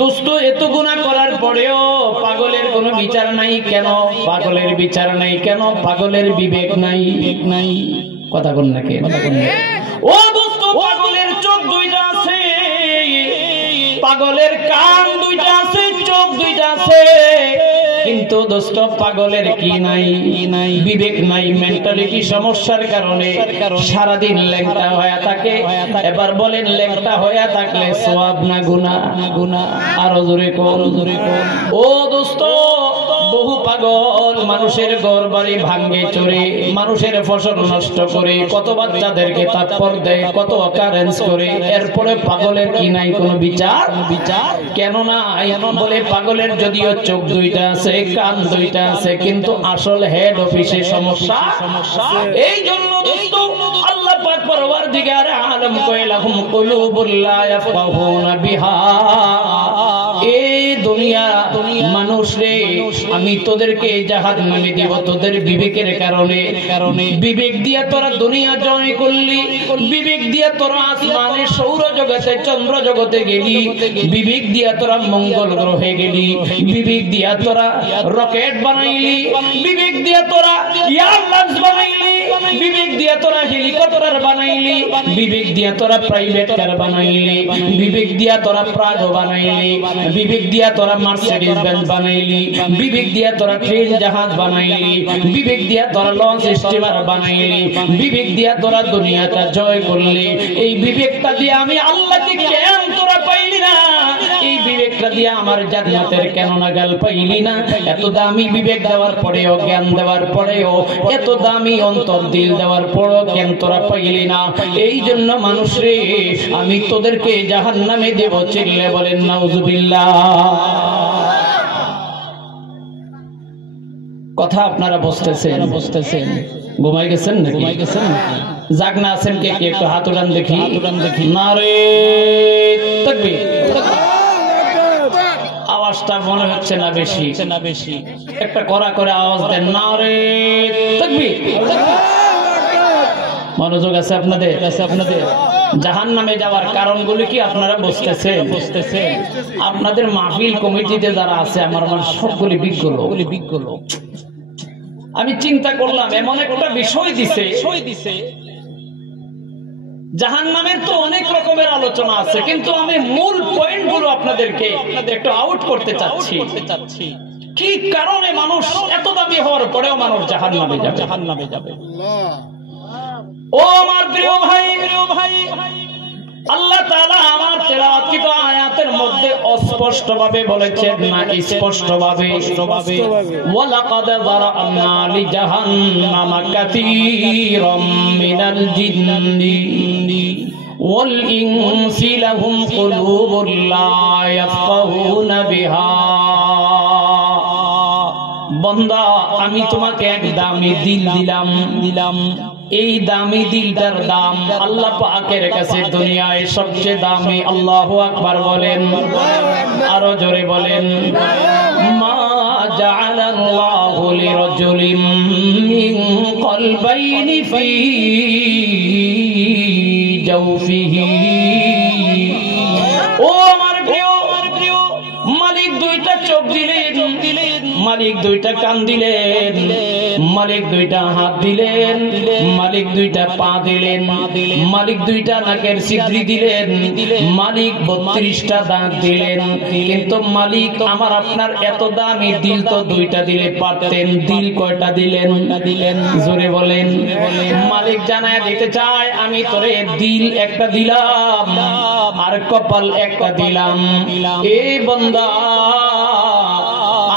দোস্ত, এত গুনাহ করার পরেও পাগলের কোনো বিচার নাই কেন? পাগলের বিবেক নাই। কথা বল না কে? ও দোস্ত, পাগলের চোখ দুইটা আছে, পাগলের কান দুইটা আছে, চোখ দুইটা আছে, কিন্তু দোস্ত পাগলের কি নাই? বিবেক নাই। মেন্টালিটি সমস্যার কারণে সারাদিন ল্যাংটা হয়ে থাকে। এবার বলেন, ল্যাংটা হয়ে থাকলে সওয়াব না গুনাহ? আরো জোরে কোন? ও দোস্ত, বহু পাগল মানুষের ঘর বাড়ি ভাঙ্গে চোরে, মানুষের ফসল নষ্ট করে, কত বাচ্চাদেরকে তারপর দেয়, কত অকারেন্স করে, এরপরে পাগলের কি নাই কোনো বিচার? কেন না? বলে পাগলের যদিও চোখ দুইটা আছে, কান দুইটা আছে, কিন্তু আসল হেড অফিসে সমস্যা। এই জন্য দোস্ত আল্লাহ পাক পরওয়ারদিগারে আলম কইলাহুম কুলুবুল লা ইয়াফকাহুনা বিহা। এই দুনিয়া মানুষ রে, আমি তোদেরকে জাহান্নামে দিব তোদের বিবেকের কারণে। বিবেক দিয়ে তোরা দুনিয়া জয় করলি, বিবেক দিয়ে তোরা আসমানে সৌর জগতে চন্দ্র জগতে গেলি, বিবেক দিয়ে তোরা মঙ্গল গ্রহে গেলি, বিবেক দিয়ে তোরা রকেট বানাইলি, বিবেক দিয়ে তোরা এয়ারলাইন্স বানাইলি, বিবেক দিয়ে তোরা হেলিকপ্টার বানাইলি, বিবেক দিয়ে তোরা প্রাইভেট কার বানাইলি, বিবেক দিয়ে তোরা প্রাডো বানাইলি, বিবেক দিয়া তোরা মার্সিডিজ বেঞ্জ বানাইলি, বিবেক দিয়া তোরা ট্রেন জাহাজ বানাইলি, বিবেক দিয়া তোরা লঞ্চ স্টিমার বানাইলি, বিবেক দিয়া তোরা দুনিয়াটা জয় করলি। এই বিবেকটা দিয়ে আমি আল্লাহকে কেন তোরা পাইলি না? এই বিবেকটা দিয়ে আমার জান্নাতের কেন না গাল পাইলি না? এত দামি বিবেক দেওয়ার পরেও, জ্ঞান দেওয়ার পরেও, এত দামি অন্তর দিল দেওয়ার পরেও কেন তোরা পাইলি না? এই জন্য মানুষ রে, আমি তোদেরকে জাহান্নামে দেব। চিল্লে বলেন নাউজুবিল্লাহ। কথা আপনারা বুঝতেছেন? ঘুমাই গেছেন নাকি? জাগনা আছেন কে? একটু হাত উঠান দেখি। নারে তাকবীর। আওয়াজটা মনে হচ্ছে না বেশি, একটা কড়া করে আওয়াজ দেন। নারে তাকবীর। মনোযোগ আছে আপনাদের? জাহান্নামে যাওয়ার কারণগুলো কি আপনারা বুঝতেছেন? আপনাদের মাহফিল কমিটিতে যারা আছে, আমার সবগুলি বিজ্ঞ লোক। আমি চিন্তা করলাম, এমন একটা বিষয় দিছে, জাহান্নামের তো অনেক রকমের আলোচনা আছে, কিন্তু আমি মূল পয়েন্ট গুলো আপনাদেরকে একটু আউট করতে চাচ্ছি। কি কারণে মানুষ এত দাবি হওয়ার পরেও মানুষ জাহান্নামে যাবে? ও আমার প্রিয় ভাই, আল্লাহ তাআলা আমার তেলাওয়াতকৃত আয়াতের মধ্যে অস্পষ্টভাবে বলেছেন না স্পষ্টভাবে, ওয়ালাকাদ যারা'না লিজাহান্নামা কাসীরাম মিনাল জিন্নি ওয়াল ইনসি লাহুম কুলুবুন লা ইয়াফকাহুনা বিহা। বান্দা, আমি তোমাকে এক দামি দিল দিলাম, এই দামি দিলটার দাম আল্লাহ পাকের কাছে দুনিয়ায় সবচেয়ে দামি। আল্লাহু আকবার বলেন, আরো জোরে বলেন। মা জাআলাল্লাহু লিরাজুলিন মিন কলবাইনি ফি জাওফিহি। ও আমার প্রিয়, মালিক দুইটা চোখ দিলেন, মালিক দুইটা কান দিলেন, মালিক দুইটা হাত দিলেন, মালিক দুইটা পা দিলেন, মালিক দুইটা নাকের ছিদ্রি দিলেন, মালিক 32টা দাঁত দিলেন। কিন্তু মালিক আমার আপনার এত দামি দিল তো দুইটা দিলে পারতেন, দিল কয়টা দিলেন? জোরে বলেন। মালিক জানায় দিতে চায়, আমি তোরে দিল একটা দিলাম আর কপাল একটা দিলাম। এই বান্দা,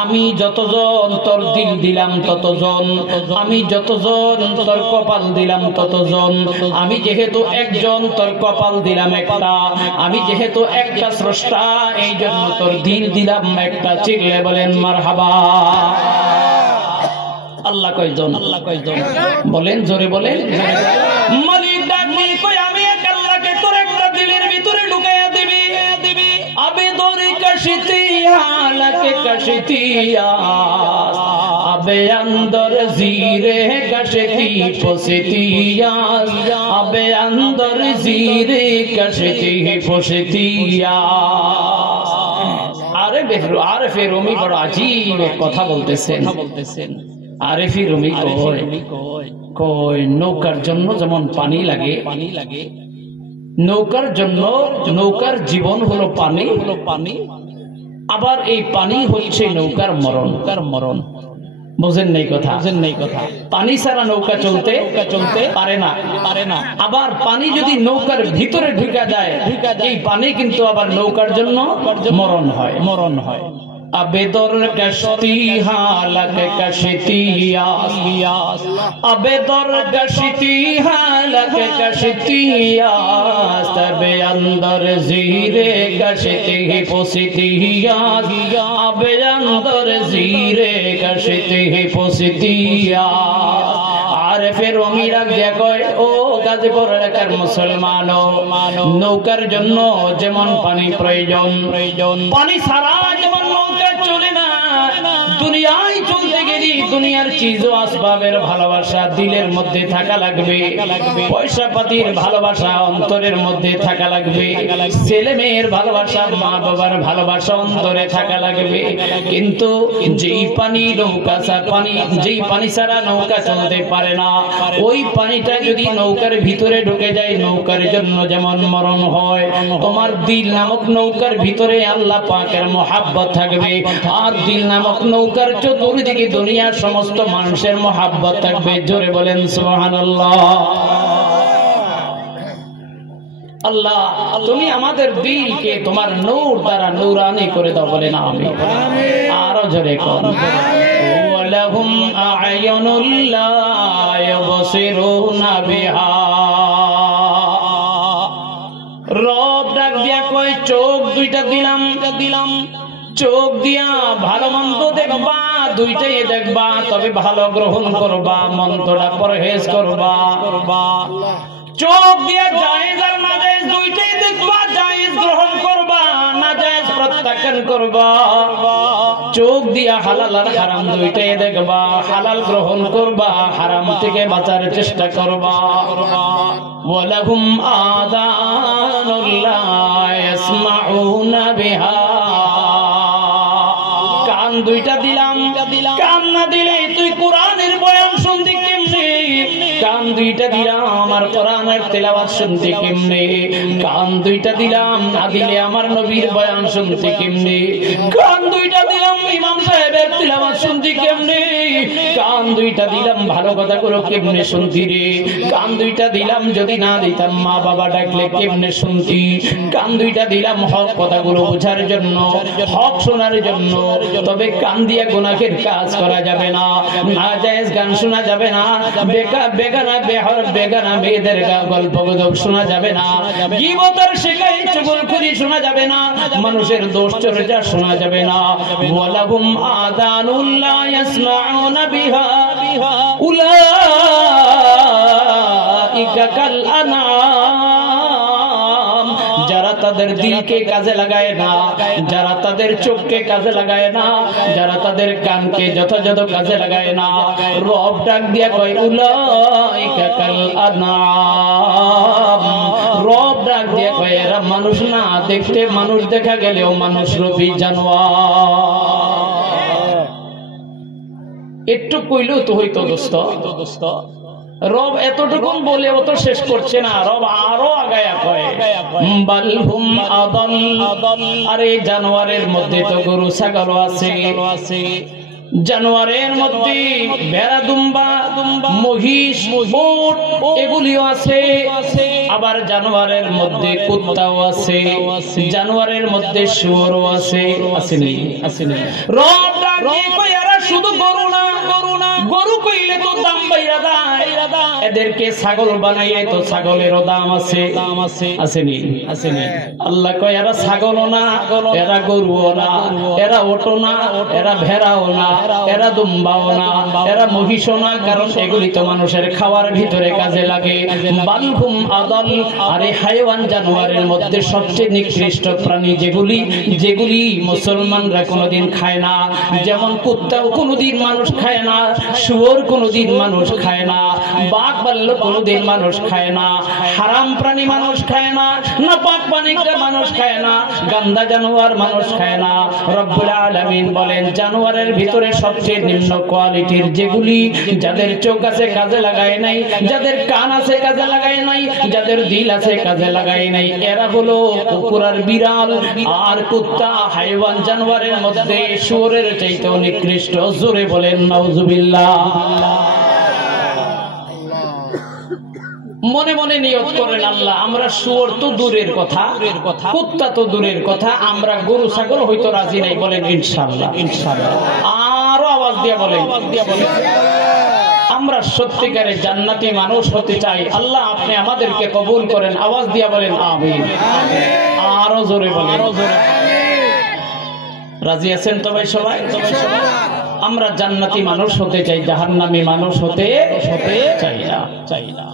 আমি যতজন তোর দিল দিলাম ততজন, আমি যতজন তোর কপাল দিলাম ততজন। আমি যেহেতু একজন তোর কপাল দিলাম একটা, আমি যেহেতু একটা স্রষ্টা এই জন্য তোর দিল দিলাম একটা। চিল্লে বলেন মারহাবা। আল্লাহ কয়জন? বলেন, জোরে বলেন। মালিক ডাক দিয়ে কই, আমি এক আল্লাহকে তোর একটা দিলের ভিতরে ঢুকাইয়া দিবি। আবে দরি কশতিয়া লাকে কশতিয়া, আবে অন্দর জিরে কশতি পসতিয়া, আবে অন্দর জিরে কশতি পসতিয়া। আরে রুমি বড় আজীব কথা বলতেছেন। আরেফি রুমি কয় নৌকার জন্য যেমন পানি লাগে, নৌকার জন্য নৌকার জীবন হলো পানি, আবার এই পানি হচ্ছে নৌকার মরণ। বুঝেন নাই কথা? পানি ছাড়া নৌকা চলতে পারে না। আবার পানি যদি নৌকার ভিতরে ঢুকা যায়, এই পানি কিন্তু আবার নৌকার জন্য মরণ হয়। আবেদর কশতি হালক কশতিয়াস, আবেদর কশতি হালক কশতিয়াস, তবে অন্দর জিরে কশতি পসিতিয়াস, আবে অন্দর জিরে কশতি পসিতিয়াস। আরে ফের অমিরা দিয়ে কয়, ও গাজীপুর এলাকার মুসলমান, নৌকার জন্য যেমন পানি প্রয়োজন, পানি ছাড়া যেমন নৌকা চলে না। দুনিয়ায় চলতে গেলে দুনিয়ার চিজ ও আসবাবের ভালোবাসা দিলের মধ্যে থাকা লাগবে, পয়সা পাতির ভালোবাসা অন্তরের মধ্যে থাকা লাগবে, ছেলে মেয়ের ভালোবাসা, মা বাবার ভালোবাসা অন্তরে থাকা লাগবে। কিন্তু যেই পানি নৌকা যেই পানি ছাড়া নৌকা চলতে পারে না, ওই পানিটা যদি নৌকার ভিতরে ঢুকে যায় নৌকার জন্য যেমন মরণ হয়, তোমার দিল নামক নৌকার ভিতরে আল্লাহ পাকের মহাব্বত থাকবে। আর দিল নামক নৌকার চতুর্দিকে দুনিয়ার সমস্ত মানুষের মহাব্বত থাকবে। জোরে বলেন সুবহানাল্লাহ। আল্লাহ, তুমি আমাদের দিলকে তোমার নূর দ্বারা নূরানি করে দাও। বলেন আমিন। আরো জোরে কোন ওয়ালাহুম আ'য়ুনুল লা ইউবসিরুনা বিহা। রব ডাক দিয়া কয়, চোখ দুইটা দিলাম, চোখ দিয়া ভালো মন্দ দেখবা, দুইটাই দেখবা, তবে ভালো গ্রহণ করবা, মন্দটা পরহেজ করবা। চোখ দিয়া জায়েজ আর নাজায়েজ দুইটাই দেখবা, জায়েজ গ্রহণ করবা, নাজায়েজ প্রত্যাখ্যান করবা। চোখ দিয়া হালাল আর হারাম দুইটাই দেখবা, হালাল গ্রহণ করবা, হারাম থেকে বাঁচার চেষ্টা করবা। ওয়ালাহুম আযানুল লা ইয়াসমাউনা বিহা। কান দুইটা দিলাম, কান না দিলে তুই কোরআনের বয়ান শুনবি কেমনে? কান দুইটা দিলাম আমার কোরআনের তেলাওয়াত শুনতে কেমনে, কান দুইটা দিলাম না দিলে আমার নবীর বয়ান শুনতে কেমনে, কান দুইটা দিলাম ইমাম সাহেবের তেলাওয়াত শুনতে কেমনে, কান দুইটা দিলাম ভালো কথাগুলো কেমনে শুনতি রে, কান দুইটা দিলাম যদি না দিতাম মা বাবা ডাকলে কেমনে শুনতি, কান দুইটা দিলাম হক কথাগুলো বোঝার জন্য, হক শোনার জন্য। তবে কান দিয়ে গুনাহের কাজ করা যাবে না, নাজায়েজ গান শোনা যাবে না, বেগানা বেগানা মেয়েদের গল্প গুজব শোনা যাবে না, গীবতের শিকাই চুগলখড়ি শোনা যাবে না, মানুষের দোষ চর্চা শোনা যাবে না। ওয়ালাহুম আযানুন লা ইয়াসমাউনা বিহা উলাইকা কাল আনআম, যারা তাদের দিলকে কাজে লাগায় না, যারা তাদের চোখকে কাজে লাগায় না, যারা তাদের কানকে যথাযথ কাজে লাগায় না, রব ডাক দিয়া কয় উলাইকা কাল আনআম, রব ডাক দিয়া কয় এরা মানুষ না, দেখতে মানুষ দেখা গেলেও মানুষ রূপী জানোয়ার। একটু কইলেও তো হইতো দোস্ত, রব এতটুকুন বলে ও তো শেষ করছে না, রব আরো আগায়া কয় বালহুম আদাল, আরে জানোয়ারের মধ্যে তো গরু ছাগল আছে, জানোয়ারের মধ্যে ভেড়া দুম্বা মহিষ উট এগুলিও আছে, আবার জানোয়ারের মধ্যে কুত্তাও আছে, জানোয়ারের মধ্যে শুয়োরও আছে, আসেনি আসেনি। রব ডাকে কই এরা শুধু গরু না, গরু কইলে তো দাম বাইরা দেয়, এদেরকে ছাগল বানাইলে তো ছাগলেরও দাম আছে, আসেনি আসেনি। আল্লাহ কয় এরা ছাগলও না, এরা গরুও না, এরা ওটো না, এরা ভেড়াও না, এরা দুম্বাও না, এরা মহিষও না, কারণ এগুলি তো মানুষের খাওয়ার ভিতরে কাজে লাগে। বালহুম আদাল, আরে হাইওয়ান জানোয়ারের মধ্যে সবচেয়ে নিকৃষ্ট প্রাণী যেগুলি মুসলমানরা কোনোদিন খায় না, যেমন কুত্তাও কোনোদিন মানুষ খায় না, শুয়োর কোনোদিন মানুষ খায় না, বাঘ ভাল্লুক কোনোদিন মানুষ খায় না, হারাম প্রাণী মানুষ খায় না, নাপাক প্রাণীকে মানুষ খায় না, গান্দা জানোয়ার মানুষ খায় না। রব্বুল আলামিন বলেন জানোয়ারের ভিতরে সবচেয়ে নিম্ন কোয়ালিটির যেগুলি, যাদের চোখ আছে কাজে লাগায় নাই, যাদের কান আছে কাজে লাগায় নাই, যাদের দিল আছে কাজে লাগায় নাই, এরা হলো কুকুর আর বিড়াল আর কুত্তা, হাইওয়ান জানোয়ারের মধ্যে শুয়োরের চাইতেও নিকৃষ্ট। জোরে বলেন নাউজুবিল্লাহ। মনে মনে নিয়ত করেন আল্লাহ আমরা শুয়োর তো দূরের কথা, কুত্তা তো দূরের কথা, আমরা গরু ছাগল হয়তো রাজি নাই, বলেন ইনশাআল্লাহ। ইনশাআল্লাহ আরো আওয়াজ দিয়ে বলেন, আমরা সত্যিকারের জান্নাতি মানুষ হতে চাই। আল্লাহ আপনি আমাদেরকে কবুল করেন, আওয়াজ দিয়ে বলেন আমিন। আরো জোরে বলেন, রাজি আছেন তো ভাই সবাই? আমরা জান্নাতি মানুষ হতে চাই, জাহান্নামী মানুষ হতে চাই না।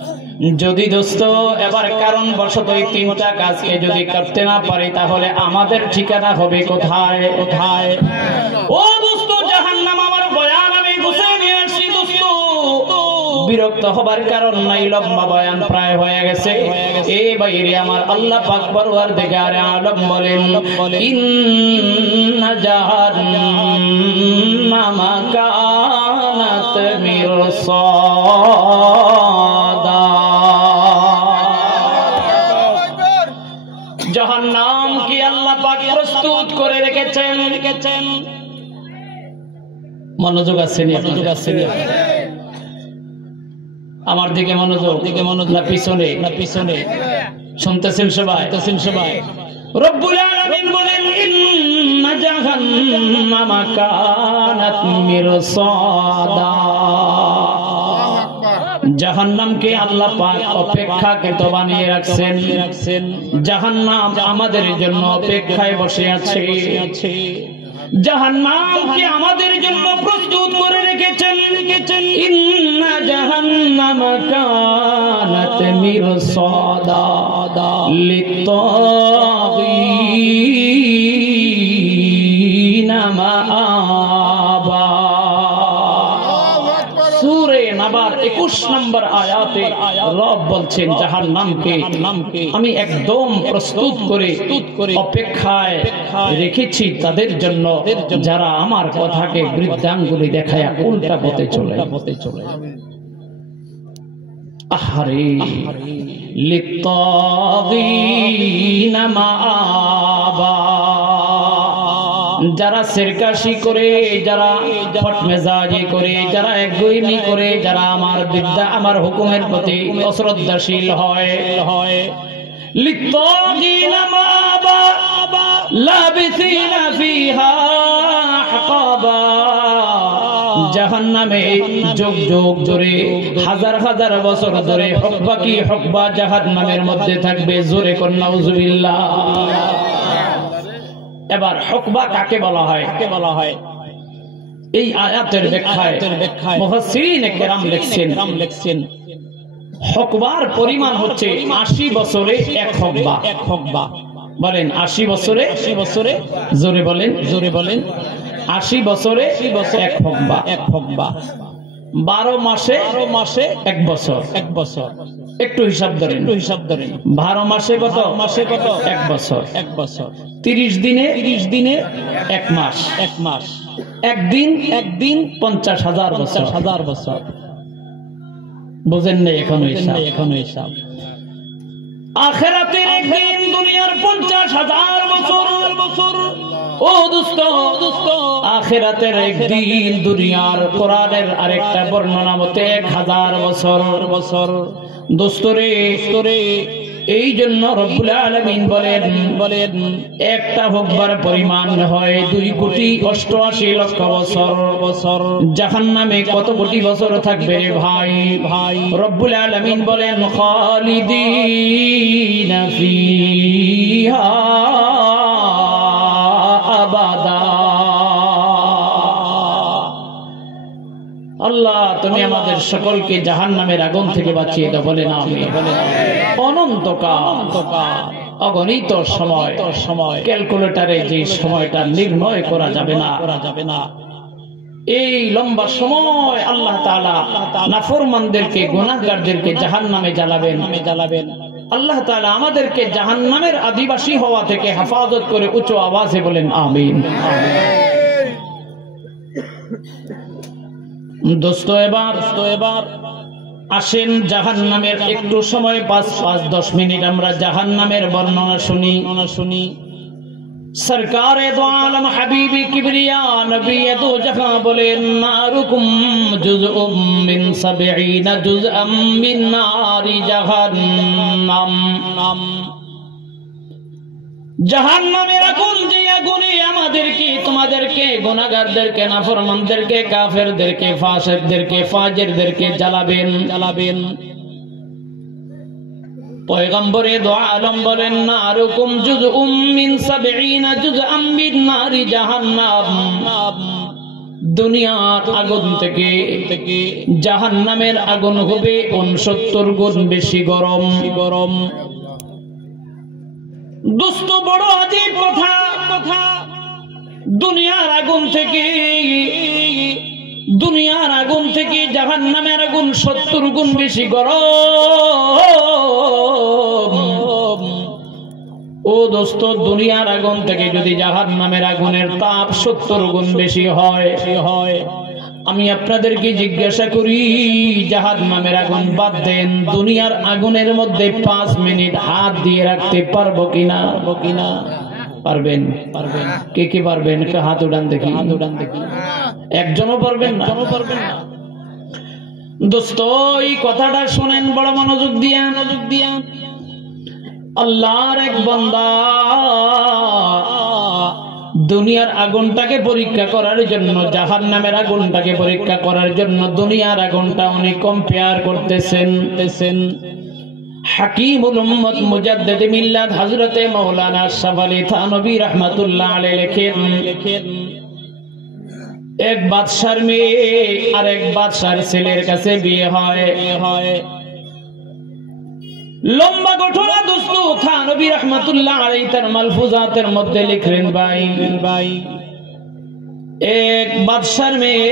যদি দোস্ত এবার কারণ বশত এই তিনটা কাজকে যদি করতে না পারি, তাহলে আমাদের ঠিকানা হবে কোথায়? ও দোস্ত, জাহান্নাম আমার বয়ান আমি গুছিয়ে নিয়ে আসছি দোস্ত, বিরক্ত হবার কারণ নাই, লম্বা বয়ান প্রায় হয়ে গেছে। এ বাইরে আমার আল্লাহ পাক পরওয়ারদিগারে আলম বলেন ইন্না জাহান্নামা কানাত মিরসাদা, জাহান্নাম কি আল্লাহ পাক প্রস্তুত করে রেখেছেন। মনোযোগ আছে নি? আমার দিকে মনোযোগ, না পিছনে শুনতেছেন সবাই? রব্বুল আলামিন বলেন ইন্না জাহান্নামা কানাত মিরসাদা, জাহান্নামকে আল্লাহ পাক অপেক্ষাকৃত বানিয়ে রাখছেন। জাহান্নাম আমাদের জন্য অপেক্ষায় বসে আছে, জাহান্নামকে আমাদের জন্য প্রস্তুত করে রেখেছেন। ইন্না জাহান্নামা কানাত মিরসাদা লিত্তাগীনা মাআবা। সূরা নাবার 21 নম্বর আয়াতে রব বলছেন জাহান্নামকে আমি একদম প্রস্তুত করে অপেক্ষায় রেখেছি তাদের জন্য যারা আমার কথাকে বৃদ্ধাঙ্গুলি দেখায়া উল্টা পথে চলে। আহারে লিত্তাগিনা মাআবা, যারা সিরকাশি করে, যারা ফটমেজাজি করে, যারা একগুঁয়েমি করে, যারা আমার বিদ্যা আমার হুকুমের প্রতি অশ্রদ্ধাশীল হয়, লিত্তাগিনা মাআবা লাবিসিনা ফিহা আহকাবা, জাহান্নামে যুগ যুগ ধরে, হাজার হাজার বছর ধরে হকবা কি হকবা জাহান্নামের মধ্যে থাকবে। জোরে কোন নাউজুবিল্লাহ। এবার হকবা কাকে বলা হয়? এই আয়াতের ব্যাখ্যায় মুফাসসিরিনে কেরাম লিখছেন হকবার পরিমাণ হচ্ছে 80 বছরে এক হকবা। বলেন 80 বছরে, জোরে বলেন 80 বছরে এক হকবা। 12 মাসে এক বছর। একটু হিসাব ধরেন 12 মাসে কত? এক বছর। 30 দিনে এক মাস। একদিন 50,000 বছর। বুঝেন না এখনো হিসাব। আখিরাতের একদিন, দুনিয়ার 50,000 বছর। ও দোস্ত, আখিরাতের একদিন, দুনিয়ার কোরআনের আরেকটা বর্ণনা মতে 1000 বছর। দোস্তরে, এই জন্য রব্বুল আলামিন বলেন একটা হকবার পরিমাণ হয় 2,88,00,000 বছর। জাহান্নামে কত কোটি বছর থাকবে রে ভাই? রব্বুল আলামিন বলেন খালিদিনা ফিহা আবাদা। আল্লাহ তুমি আমাদের সকলকে জাহান্নামের আগুন থেকে বাঁচিয়ে দাও। বলেন আমিন। অনন্তকাল, অগণিত সময়, ক্যালকুলেটরে যে সময়টা নির্ণয় করা যাবে না, এই লম্বা সময় আল্লাহ তাআলা নাফরমানদেরকে, গুনাহগারদেরকে জাহান্নামে জ্বালাবেন। আল্লাহ তাআলা আমাদেরকে জাহান্নামের আদিবাসী হওয়া থেকে হেফাজত করে উচ্চ আওয়াজে বলেন আমিন। দোস্ত এবার আসেন জাহান্নামের একটু সময় 5-10 মিনিট আমরা জাহান্নামের বর্ণনা শুনি। সরকারে দো আলম হাবিবি কিবরিয়া নবী দো জাহান বলেন নারুকুম জুজউম মিন 70 জুজআম মিন নারি জাহান্নাম। জাহান্নামের আগুন, যে আগুনে আমাদেরকে, তোমাদেরকে, গুনাহগারদেরকে, নাফরমানদেরকে, কাফেরদেরকে, ফাসিকদেরকে, ফাজিরদেরকে জ্বালাবেন। পয়গম্বরে দো আলম বলেন নারুকুম জুজউম মিন 70 জুজআম মিন নারি জাহান্নাম। দুনিয়ার আগুন থেকে জাহান্নামের আগুন হবে 69 গুণ বেশি গরম। দোস্ত বড় আজীব কথা। দুনিয়ার আগুন থেকে জাহান্নামের আগুন 70 গুণ বেশি গরম। ও দোস্ত, দুনিয়ার আগুন থেকে যদি জাহান্নামের আগুনের তাপ 70 গুণ বেশি হয়, আমি আপনাদেরকে জিজ্ঞাসা করি জাহান্নামের আগুন বাদ দেন, দুনিয়ার আগুনের মধ্যে 5 মিনিট হাত দিয়ে রাখতে পারবো কিনা? পারবেন? কে পারবেন? হাত উঠান দেখি। একজনও পারবেন না? দোস্ত এই কথাটা শুনেন বড় মনোযোগ দিয়া। আল্লাহর এক বান্দা দুনিয়ার আগুনটাকে পরীক্ষা করার জন্য, জাহান্নামের আগুনটাকে পরীক্ষা করার জন্য দুনিয়ার আগুনটা উনি কম্পেয়ার করতেছেন। হাকিমুল উম্মত মুজাদ্দিদ মিল্লাত হযরতে মাওলানা আশরাফ আলী থানভী রাহমাতুল্লাহ আলাইহি লেখেন এক বাদশার মেয়ে আর এক বাদশার ছেলের কাছে বিয়ে হয়। লম্বা ঘটনা দোস্ত, থানভী রাহমাতুল্লাহ আলাইহি তার মালফুজাতের মধ্যে লিখলেন ভাই এক বাদশার মেয়ে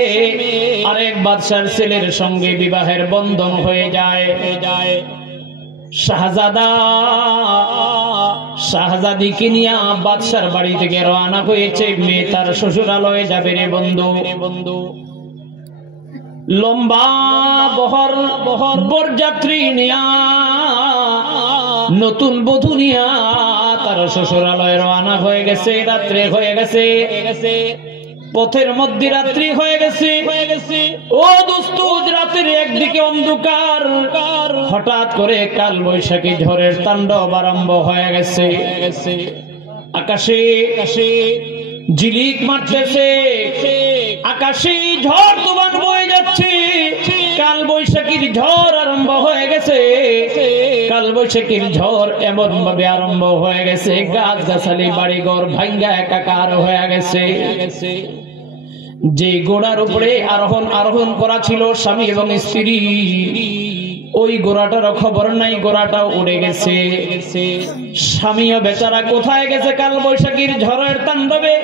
আর এক বাদশার ছেলের সঙ্গে বিবাহের বন্ধন হয়ে যায়। শাহজাদিকে নিয়ে বাদশার বাড়ি থেকে রওনা হয়েছে। মেয়ে তার শ্বশুরালয়ে যাবে রে বন্ধু। লম্বা বহর বরযাত্রী নিয়া নতুন বধূ নিয়া তার শ্বশুরালয়ে রওনা হয়ে গেছে। রাত্রে হয়ে গেছে, পথের মধ্যে রাত্রি হয়ে গেছে। ও দোস্ত, রাতের একদিকে অন্ধকার, হঠাৎ করে কাল বৈশাখী ঝড়ের তাণ্ডব আরম্ভ হয়ে গেছে। আকাশে ঝিলিক মারতেছে, আকাশে ঝড় তুফান বয়ে যাচ্ছে। কাল বৈশাখীর ঝড় আরম্ভ হয়ে গেছে। কাল বৈশাখীর ঝড় এমন ভাবে আরম্ভ হয়ে গেছে, গাছ গাছালি বাড়িঘর ভাঙ্গা একাকার হয়ে গেছে। যে ঘোড়ার উপরে আরোহণ করা ছিল স্বামী এবং স্ত্রী, ওই ঘোড়াটার খবর নাই, ঘোড়াটাও উড়ে গেছে। স্বামীও বেচারা কোথায় গেছে কাল বৈশাখীর ঝড়ের তাণ্ডবে।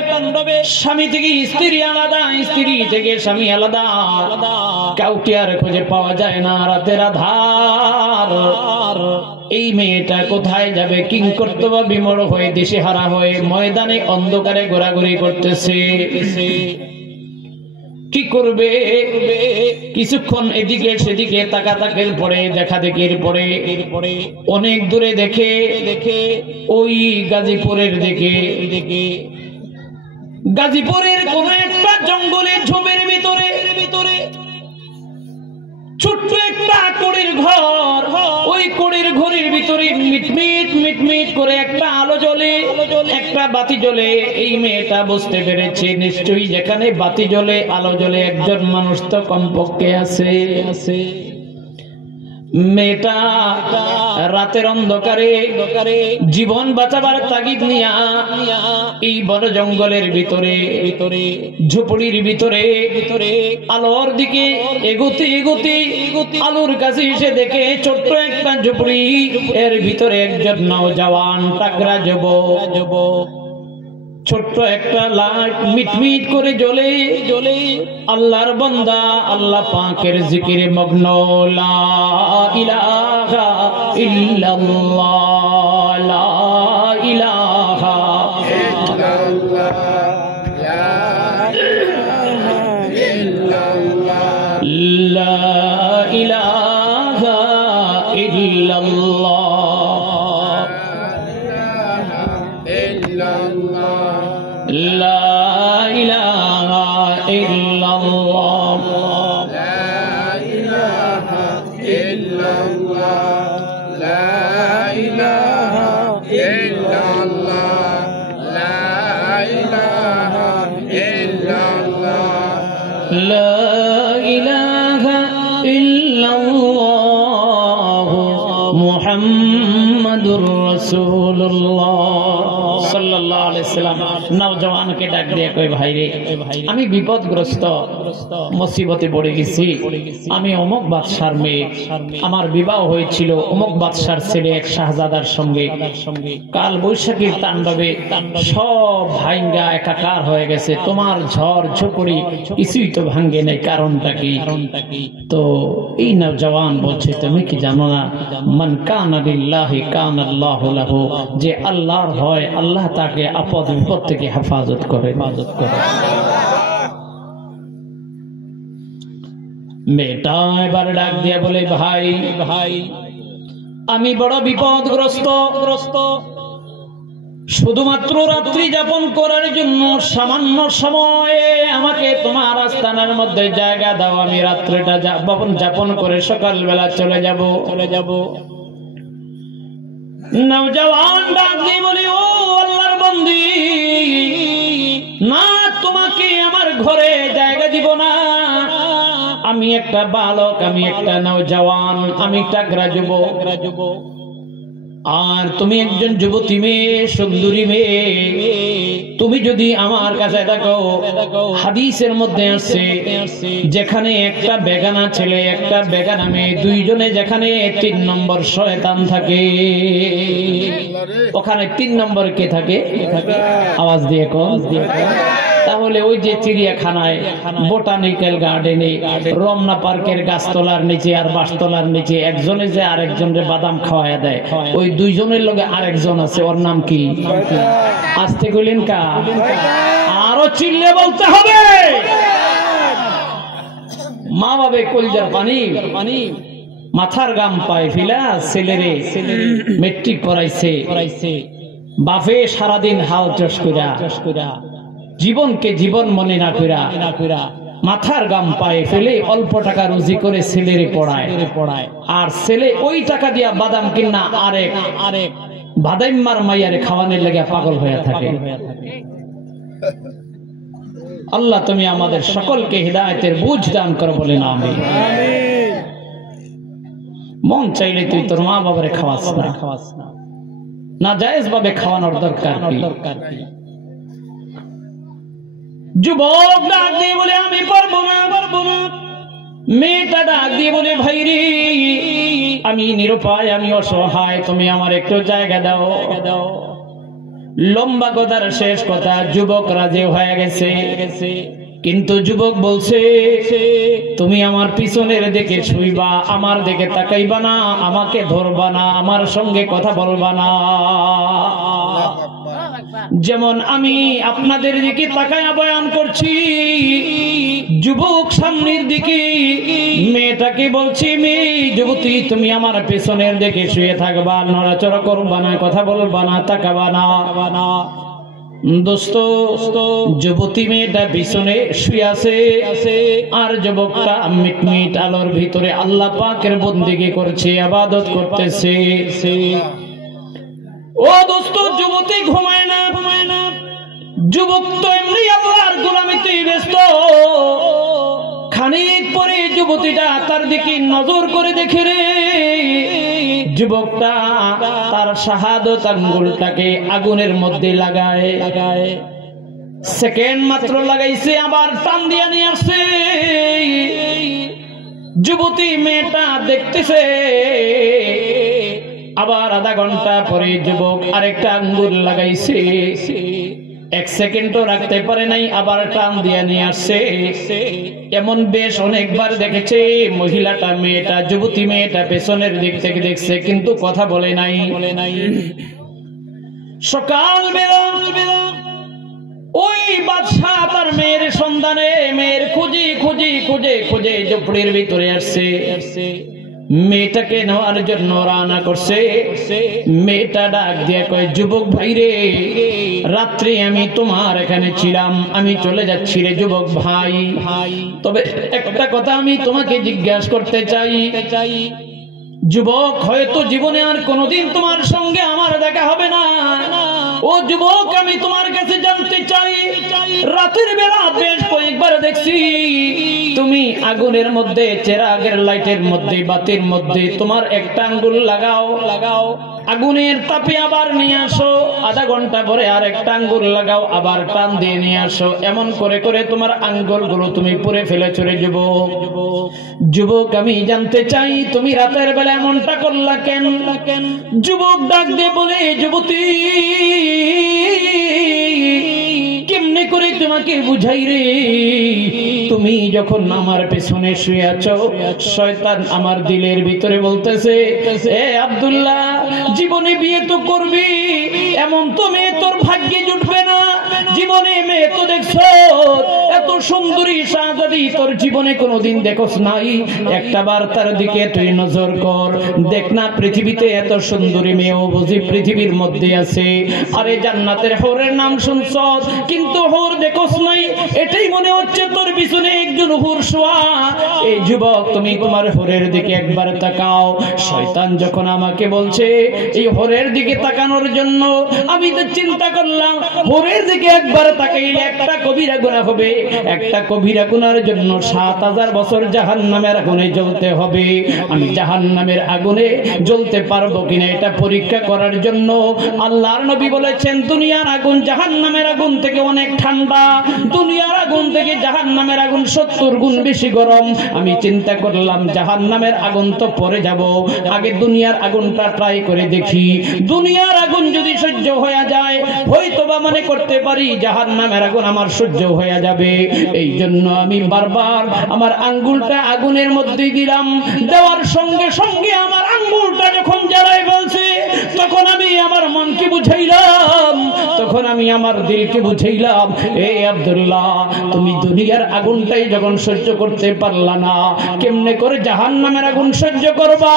স্বামী থেকে স্ত্রী আলাদা, স্ত্রী থেকে স্বামী আলাদা, কাউকে আর খুঁজে পাওয়া যায় না। রাতের আধার, এই মেয়েটা কোথায় যাবে? কিংকর্তব্য বিমূঢ় হয়ে দিশেহারা হয়ে ময়দানে অন্ধকারে ঘোরাঘুরি করতেছে। কি করবে? কিছুক্ষণ এদিকে সেদিকে তাকাতাকির পরে, দেখা দেখির পরে অনেক দূরে দেখে ওই গাজীপুরের দিকে, গাজীপুরের কোন একটা জঙ্গলের ঝোপের ভিতরে ছোট্ট একটা কোড়ের ঘর। ওই কোড়ের ঘরের ভিতরে মিটমিট করে একটা আলো জ্বলে, একটা বাতি জ্বলে। এই মেয়েটা বুঝতে পেরেছে নিশ্চয়ই যেখানে বাতি জ্বলে, আলো জ্বলে, একজন মানুষ তো কমপক্ষে আছে। মেয়েটা রাতের অন্ধকারে জীবন বাঁচাবার তাগিদ নিয়া এই বড় জঙ্গলের ভিতরে ঝুপড়ির ভিতরে আলোর দিকে এগোতে আলোর কাছে এসে দেখে ছোট্ট একটা ঝুপড়ি, এর ভিতরে একজন নওজওয়ান তাগড়া যুবক, ছোট্ট একটা লাইট মিটমিট করে জ্বলে আল্লাহর বান্দা আল্লাহ পাকের জিকিরে মগ্ন। লা ইলাহা ইল্লাল্লাহ, লা ইলাহা ইল্লাল্লাহ, লা ইলাহা ইল্লাল্লাহ, লা ইলাহা ইল্লাল্লাহ, লা ইলাহা ইল্লাল্লাহ, লা ইলাহা ইল্লাল্লাহ, লা ইলাহা ইল্লাল্লাহ, মুহাম্মাদুর রাসূলুল্লাহ সাল্লাল্লাহু আলাইহি সাল্লাম। নওজওয়ানকে ডাক দিয়ে কই, ভাই রে, আমি বিপদগ্রস্ত, মুসিবতে পড়ে গেছি। আমি অমুক বাদশার মেয়ে, আমার বিবাহ হয়েছিল অমুক বাদশার ছেলে এক শাহজাদার সঙ্গে। কাল বৈশাখীর তাণ্ডবে সব ভাঙ্গা একাকার হয়ে গেছে। তোমার ঝড় ঝুপড়ি কিছুই তো ভাঙ্গে নাই, কারণটা কি? তো এই নওজওয়ান বলছে, তুমি কি জানো না, মান কানা লিল্লাহি কানাল্লাহু লাহু, যে আল্লাহর হয় আল্লাহ তাকে আপদ বিপদ থেকে হেফাজত করে। মেয়েটা এবার ডাক দিয়ে বলে, ভাই আমি বড় বিপদগ্রস্ত, শুধুমাত্র রাত্রি যাপন করার জন্য সামান্য সময়ে আমাকে তোমার আস্তানার মধ্যে জায়গা দাও, আমি রাত্রিটা যাপন করে সকালবেলা চলে যাব। নওজওয়ান ডাক দিয়ে বলি, ও আল্লাহর বান্দি, না, তোমাকে আমার ঘরে জায়গা দিব না। আমি একটা বালক, আমি একটা নওজওয়ান, আমি তাগড়া যুবক, আর তুমি একজন যুবতী মেয়ে, সুন্দরী মেয়ে। তুমি যদি আমার কাছে থাকো, হাদিসের মধ্যে আছে যেখানে একটা বেগানা ছেলে একটা বেগানা মেয়ে, দুইজনে যেখানে 3 নম্বর শয়তান থাকে, ওখানে 3 নম্বর কে থাকে? আওয়াজ দিয়ে কো। তাহলে ওই যে চিড়িয়াখানায়, বোটানিক্যাল গার্ডেনে, রমনা পার্কের গাছতলার নিচে আর বাঁশতলার নিচে একজনে যে আরেকজনরে বাদাম খাওয়ায় দেয়, ওই দুইজনের লগে আরেকজন আছে, ওর নাম কি? আসতে কইলেন কা? আরো চিল্লে বলতে হবে। মা বাবে কলজার পানি পানি মাথার গাম পায় ফিলা ছেলেরে মেট্রিক পড়াইছে বাপে সারাদিন হাল চাষ কইরা জীবনকে জীবন মনে না কইরা মাথার গাম পায়ে ফেলে অল্প টাকা রুজি করে ছেলেরে পড়ায় আর ছেলে ওই টাকা দিয়া বাদাম কিনা আরেক বাদাইম্মার মাইয়ারে খাওয়ানোর লাগে পাগল হয়ে থাকে। আল্লাহ তুমি আমাদের সকলকে হিদায়াতের বুঝ দান করো বলেন আমিন। মন চাইলে তুই তোর মা বাবারে খাওয়াস না, না জায়েজ ভাবে খাওয়ানোর দরকার কি? যুবক ডাক দিয়ে বলে আমি পারবো না। মেয়েটা ডাক দিয়ে বলে ভাই রে আমি নিরুপায়, আমি অসহায়, তুমি আমার একটু জায়গা দাও। লম্বা কথার শেষ কথা, যুবক রাজি হয়ে গেছে, কিন্তু যুবক বলছে তুমি আমার পিছনের দিকে শুইবা, আমার দিকে তাকাইবা না, আমাকে ধরবা না, আমার সঙ্গে কথা বলবা না। যেমন আমি আপনাদের দিকে তাকায়া বয়ান করছি, যুবক সামনের দিকে, মেয়েটাকে বলছি মেয়ে যুবতী তুমি আমার পেছনের দিকে শুয়ে থাকবা, নড়াচড়া করবা না, কথা বলবা না, তাকাবা না। দোস্ত যুবতী মেয়েটা পিছনে শুয়ে আছে আর যুবকটা মিটমিট আলোর ভিতরে আল্লাহ পাকের বন্দেগী করছে, ইবাদত করতেছে। ও দোস্ত যুবতী ঘুমায় না, যুবক তো এমনি আল্লাহর গোলামিতে ব্যস্ত। খানিক পরে যুবতীটা তার দিকে নজর করে দেখে রে যুবকটা তার শাহাদত আঙ্গুলটাকে আগুনের মধ্যে লাগায়। সেকেন্ড মাত্র লাগাইছে, আবার টান দিয়া নিয়ে আসছে। যুবতী মেয়েটা দেখতেছে, আবার আধা ঘন্টা পরে যুবক আরেকটা আঙ্গুল লাগাইছে। এক সেকেন্ডও রাখতে পারে নাই, আবার টান দিয়ে নিয়ে আসছে। এমন বেশ অনেকবার দেখেছে। মহিলাটা মেয়েটা যুবতী মেয়েটা পেছনের দিক থেকে দেখছে, কিন্তু কথা বলে নাই। সকাল বেলা ওই বাদশা তার মেয়ের সন্ধানে, মেয়ের খুঁজে ঝুপড়ির ভিতরে আসছে। মেয়েটাকে নেওয়ার জন্য রানা করছে। মেয়েটা ডাক দিয়ে কয় যুবক ভাই রে, রাত্রে আমি তোমার এখানে ছিলাম, আমি চলে যাচ্ছি রে যুবক ভাই। তবে একটা কথা আমি তোমাকে জিজ্ঞাসা করতে চাই, যুবক হয়তো জীবনে আর কোনোদিন তোমার সঙ্গে আমার দেখা হবে না। ও যুবক আমি তোমার কাছে জানতে চাই, রাতের বেলা বেশ কয়েকবার দেখছি তুমি আগুনের মধ্যে, চেরাগের লাইটের মধ্যে, বাতির মধ্যে তোমার একটা আঙ্গুল লাগাও, আগুনের তাপে আবার নিয়ে আসো, আধা ঘন্টা পরে আর একটা আঙ্গুল লাগাও, আবার টান দিয়ে নিয়ে আসো। এমন করে করে তোমার আঙ্গুলগুলো তুমি পুড়ে ফেলেছো রে যুবক আমি জানতে চাই তুমি রাতের বেলা এমনটা করলা কেন? যুবক ডাক দিয়ে বলে যুবতী কেমনে করে তোমাকে বুঝাই রে, তুমি যখন আমার পেছনে শুয়ে আছো, শয়তান আমার দিলের ভিতরে বলতেছে এ আব্দুল্লাহ জীবনে বিয়ে তো করবি, এমন তো মেয়ে তোর ভাগ্যে জুটবে না। জীবনে মেয়ে তো দেখছো এত সুন্দরী শাহজাদি তোর জীবনে কোনোদিন দেখোস নাই, একটা বার তার দিকে তুই নজর কর, দেখ না পৃথিবীতে এত সুন্দরী মেয়েও বুঝি পৃথিবীর মধ্যে আছে। আরে জান্নাতের হরের নাম শুনছস, কিন্তু হুর দেখোস নাই, এটাই মনে হচ্ছে তোর পিছনে একজন হুর শোয়া। এই যুবক তুমি তোমার হুরের দিকে একবার তাকাও। শয়তান যখন আমাকে বলছে এই হুরের দিকে তাকানোর জন্য, আমি তো চিন্তা করলাম হুরের দিকে একবার তাকাইলে একটা কবিরা গুনাহ হবে, একটা কবিরা গুনার জন্য ৭০০০ বছর জাহান্নামের আগুনে জ্বলতে হবে। আমি জাহান্নামের আগুনে জ্বলতে পারবো কিনা এটা পরীক্ষা করার জন্য আল্লাহর নবী বলেছেন দুনিয়ার আগুন জাহান্নামের আগুন থেকে অনেক ঠান্ডা, দুনিয়ার আগুন থেকে জাহান্নামের আগুন ৭০ গুণ বেশি গরম। আমি চিন্তা করলাম জাহান্নামের আগুন তো পরে যাব, আগে দুনিয়ার আগুনটা ট্রাই করে দেখি। দুনিয়ার আগুন যদি সহ্য হয়ে যায় হয়তোবা মনে করতে পারি জাহান্নামের আগুন আমার সহ্য হয়ে যাবে। এই জন্য আমি বারবার আমার আঙ্গুলটা আগুনের মধ্যে দিলাম। দেওয়ার সঙ্গে সঙ্গে আমার আঙ্গুলটা যখন জ্বালায় বলছে, তখন আমি আমার মনকে বুঝাইলাম, তখন তখন আমি আমার দিলকে বুঝাইলাম, এ আব্দুল্লাহ, তুমি দুনিয়ার আগুনটাই যখন সহ্য করতে পারলা না, কেমনে করে জাহান্নামের আগুন সহ্য করবা?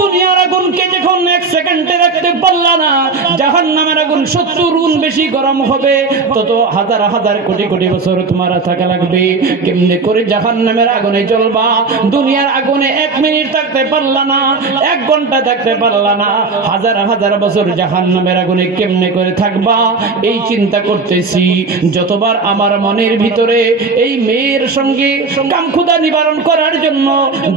দুনিয়ার আগুনকে যখন এক সেকেন্ডে রাখতে পারলা না, জাহান্নামের আগুন 70 গুণ বেশি গরম হবে, তত হাজার হাজার কোটি কোটি বছর তোমার থাকা লাগবে। কেমনে করে জাহান্নামের আগুনে জ্বলবা? দুনিয়ার আগুনে 1 মিনিট থাকতে পারলা না, 1 ঘন্টা থাকতে পারলা না, হাজার হাজার বছর জাহান্নামের আগুনে কেমনে করে থাকবা? এই চিন্তা করতেছি। যতবার আমার মনের ভিতরে এই মেয়ের সঙ্গে কামক্ষুধা নিবারণ করার জন্য,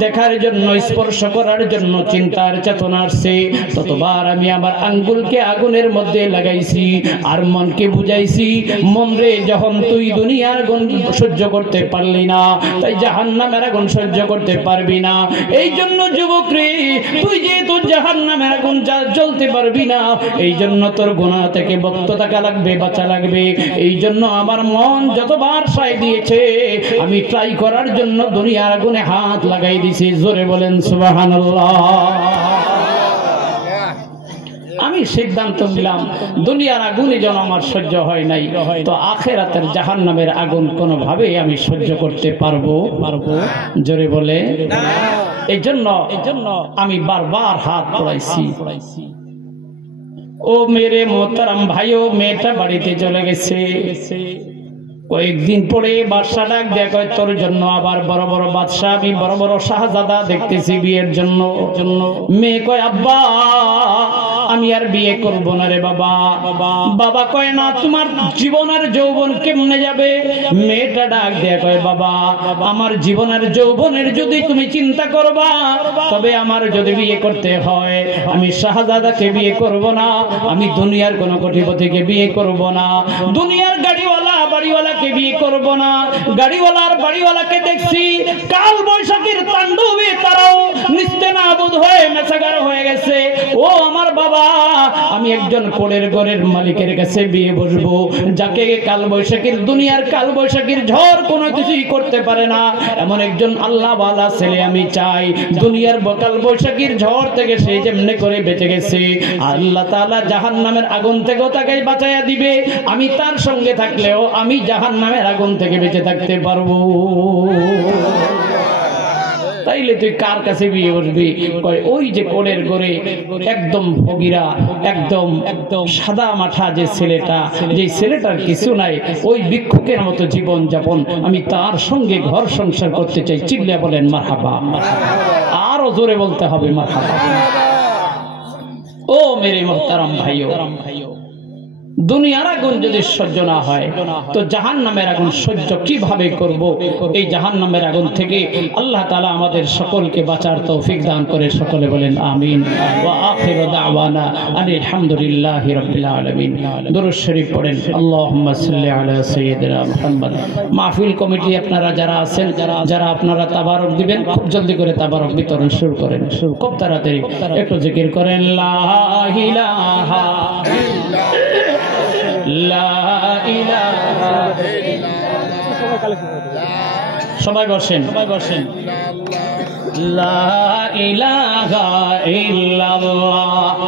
দেখার জন্য, স্পর্শ করার জন্য চিন্তার চেতনা আসছে, ততবার আমি আমার আঙ্গুলকে আগুনের মধ্যে লাগাইছি আর মনকে বুঝাইছি, মন রে, যখন তুই দুনিয়ার আগুন সহ্য করতে পারলি না, তাই জাহান্নামের আগুন সহ্য করতে পারবি না। এই জন্য যুবক রে, তুই যেহেতু জাহান্নামের আগুন জ্বলতে পারবি না, এই জন্য তোর গুনাহ থেকে মুক্ত থাকা লাগবে, বাঁচা লাগবে। এই জন্য আমার মন যতবার সায় দিয়েছে, আমি ট্রাই করার জন্য দুনিয়ার আগুনে হাত লাগাই দিছি। জোরে বলেন সুবহানাল্লাহ। আমি সিদ্ধান্ত নিলাম, দুনিয়ার আগুনে যেন আমার সহ্য হয় নাই, তো আখিরাতের জাহান্নামের আগুন কোনোভাবেই আমি সহ্য করতে পারবো। জোরে বলে। এই জন্য আমি বারবার হাত পড়াইছি। ও মেরে মোহতারাম ভাইও, মেয়েটা বাড়িতে চলে গেছে। কয়েকদিন পরে বাদশা ডাক দেয়া কয়, তোর জন্য আবার বড় বড় বাদশা, আমি বড় বড় শাহজাদা দেখতেছি বিয়ের জন্য। মেয়ে কয়, আব্বা আমি আর বিয়ে করব না রে বাবা। বাবা কয়, না, তোমার জীবন আর যৌবন কেমনে যাবে? মেয়েটা ডাক দেয়া কয়, বাবা আমার জীবন আর যৌবনের যদি তুমি চিন্তা করবা, তবে আমার যদি বিয়ে করতে হয়, আমি শাহজাদাকে বিয়ে করব না, আমি দুনিয়ার কোন কোটিপতিকে বিয়ে করব না, দুনিয়ার গাড়িওয়ালা বাড়িওয়ালাকে বিয়ে করব না। গাড়িওয়ালার বাড়িওয়ালাকে দেখছি কাল বৈশাখীর তাণ্ডবে তারাও নিস্তেনাবুদ হয়ে মেছাগার হয়ে গেছে। ও আমার বাবা, আমি একজন কোলের ঘরের মালিকের কাছে বিয়ে বসবো, যাকে কাল বৈশাখীর, দুনিয়ার কাল বৈশাখীর ঝড় কোনো কিছুই করতে পারে না, এমন একজন আল্লাহওয়ালা ছেলে আমি চাই। দুনিয়ার কাল বৈশাখীর ঝড় থেকে সে যেমনে করে বেঁচে গেছে, আল্লাহ তাআলা জাহান্নামের আগুন থেকেও তাকে বাঁচাইয়া দিবে। আমি তার সঙ্গে থাকলেও আমি জাহান্নামের আগুন থেকে বেঁচে থাকতে পারবো। তাইলে তুই কার কাছে বিয়ে বসবি? কয়, ওই যে কোলের ঘরে একদম ফকিরা, একদম সাদা মাঠা যে ছেলেটা, যে ছেলেটার কিছু নাই, ওই ভিক্ষুকের মতো জীবন যাপন, আমি তার সঙ্গে ঘর সংসার করতে চাই। চিল্লা বলেন মারহাবা। আরো জোরে বলতে হবে মারহাবা। ও মেরে মোহতারাম ভাইও, দুনিয়ার আগুন যদি সহ্য না হয়, তো জাহান্নামের আগুন সহ্য কিভাবে করব? এই জাহান্নামের আগুন থেকে আল্লাহ তাআলা আমাদের সকলকে বাঁচার তৌফিক দান করে। সকলে বলেন আমিন। ওয়া আখিরু দাওয়ানা আনিল হামদুলিল্লাহি রাব্বিল আলামিন। দুরূদ শরীফ পড়েন। আল্লাহুম্মা সাল্লি আলা সাইয়্যিদিনা মুহাম্মদ। মাহফিল কমিটি আপনারা যারা আছেন, যারা আপনারা তাবারক দিবেন, খুব জলদি করে তাবারক বিতরণ শুরু করেন, খুব তাড়াতাড়ি একটু জিকির করেন। লা ইলাহা লা ইলাহা সবাই বসেন। লা ইলাহা ইল্লাল্লাহ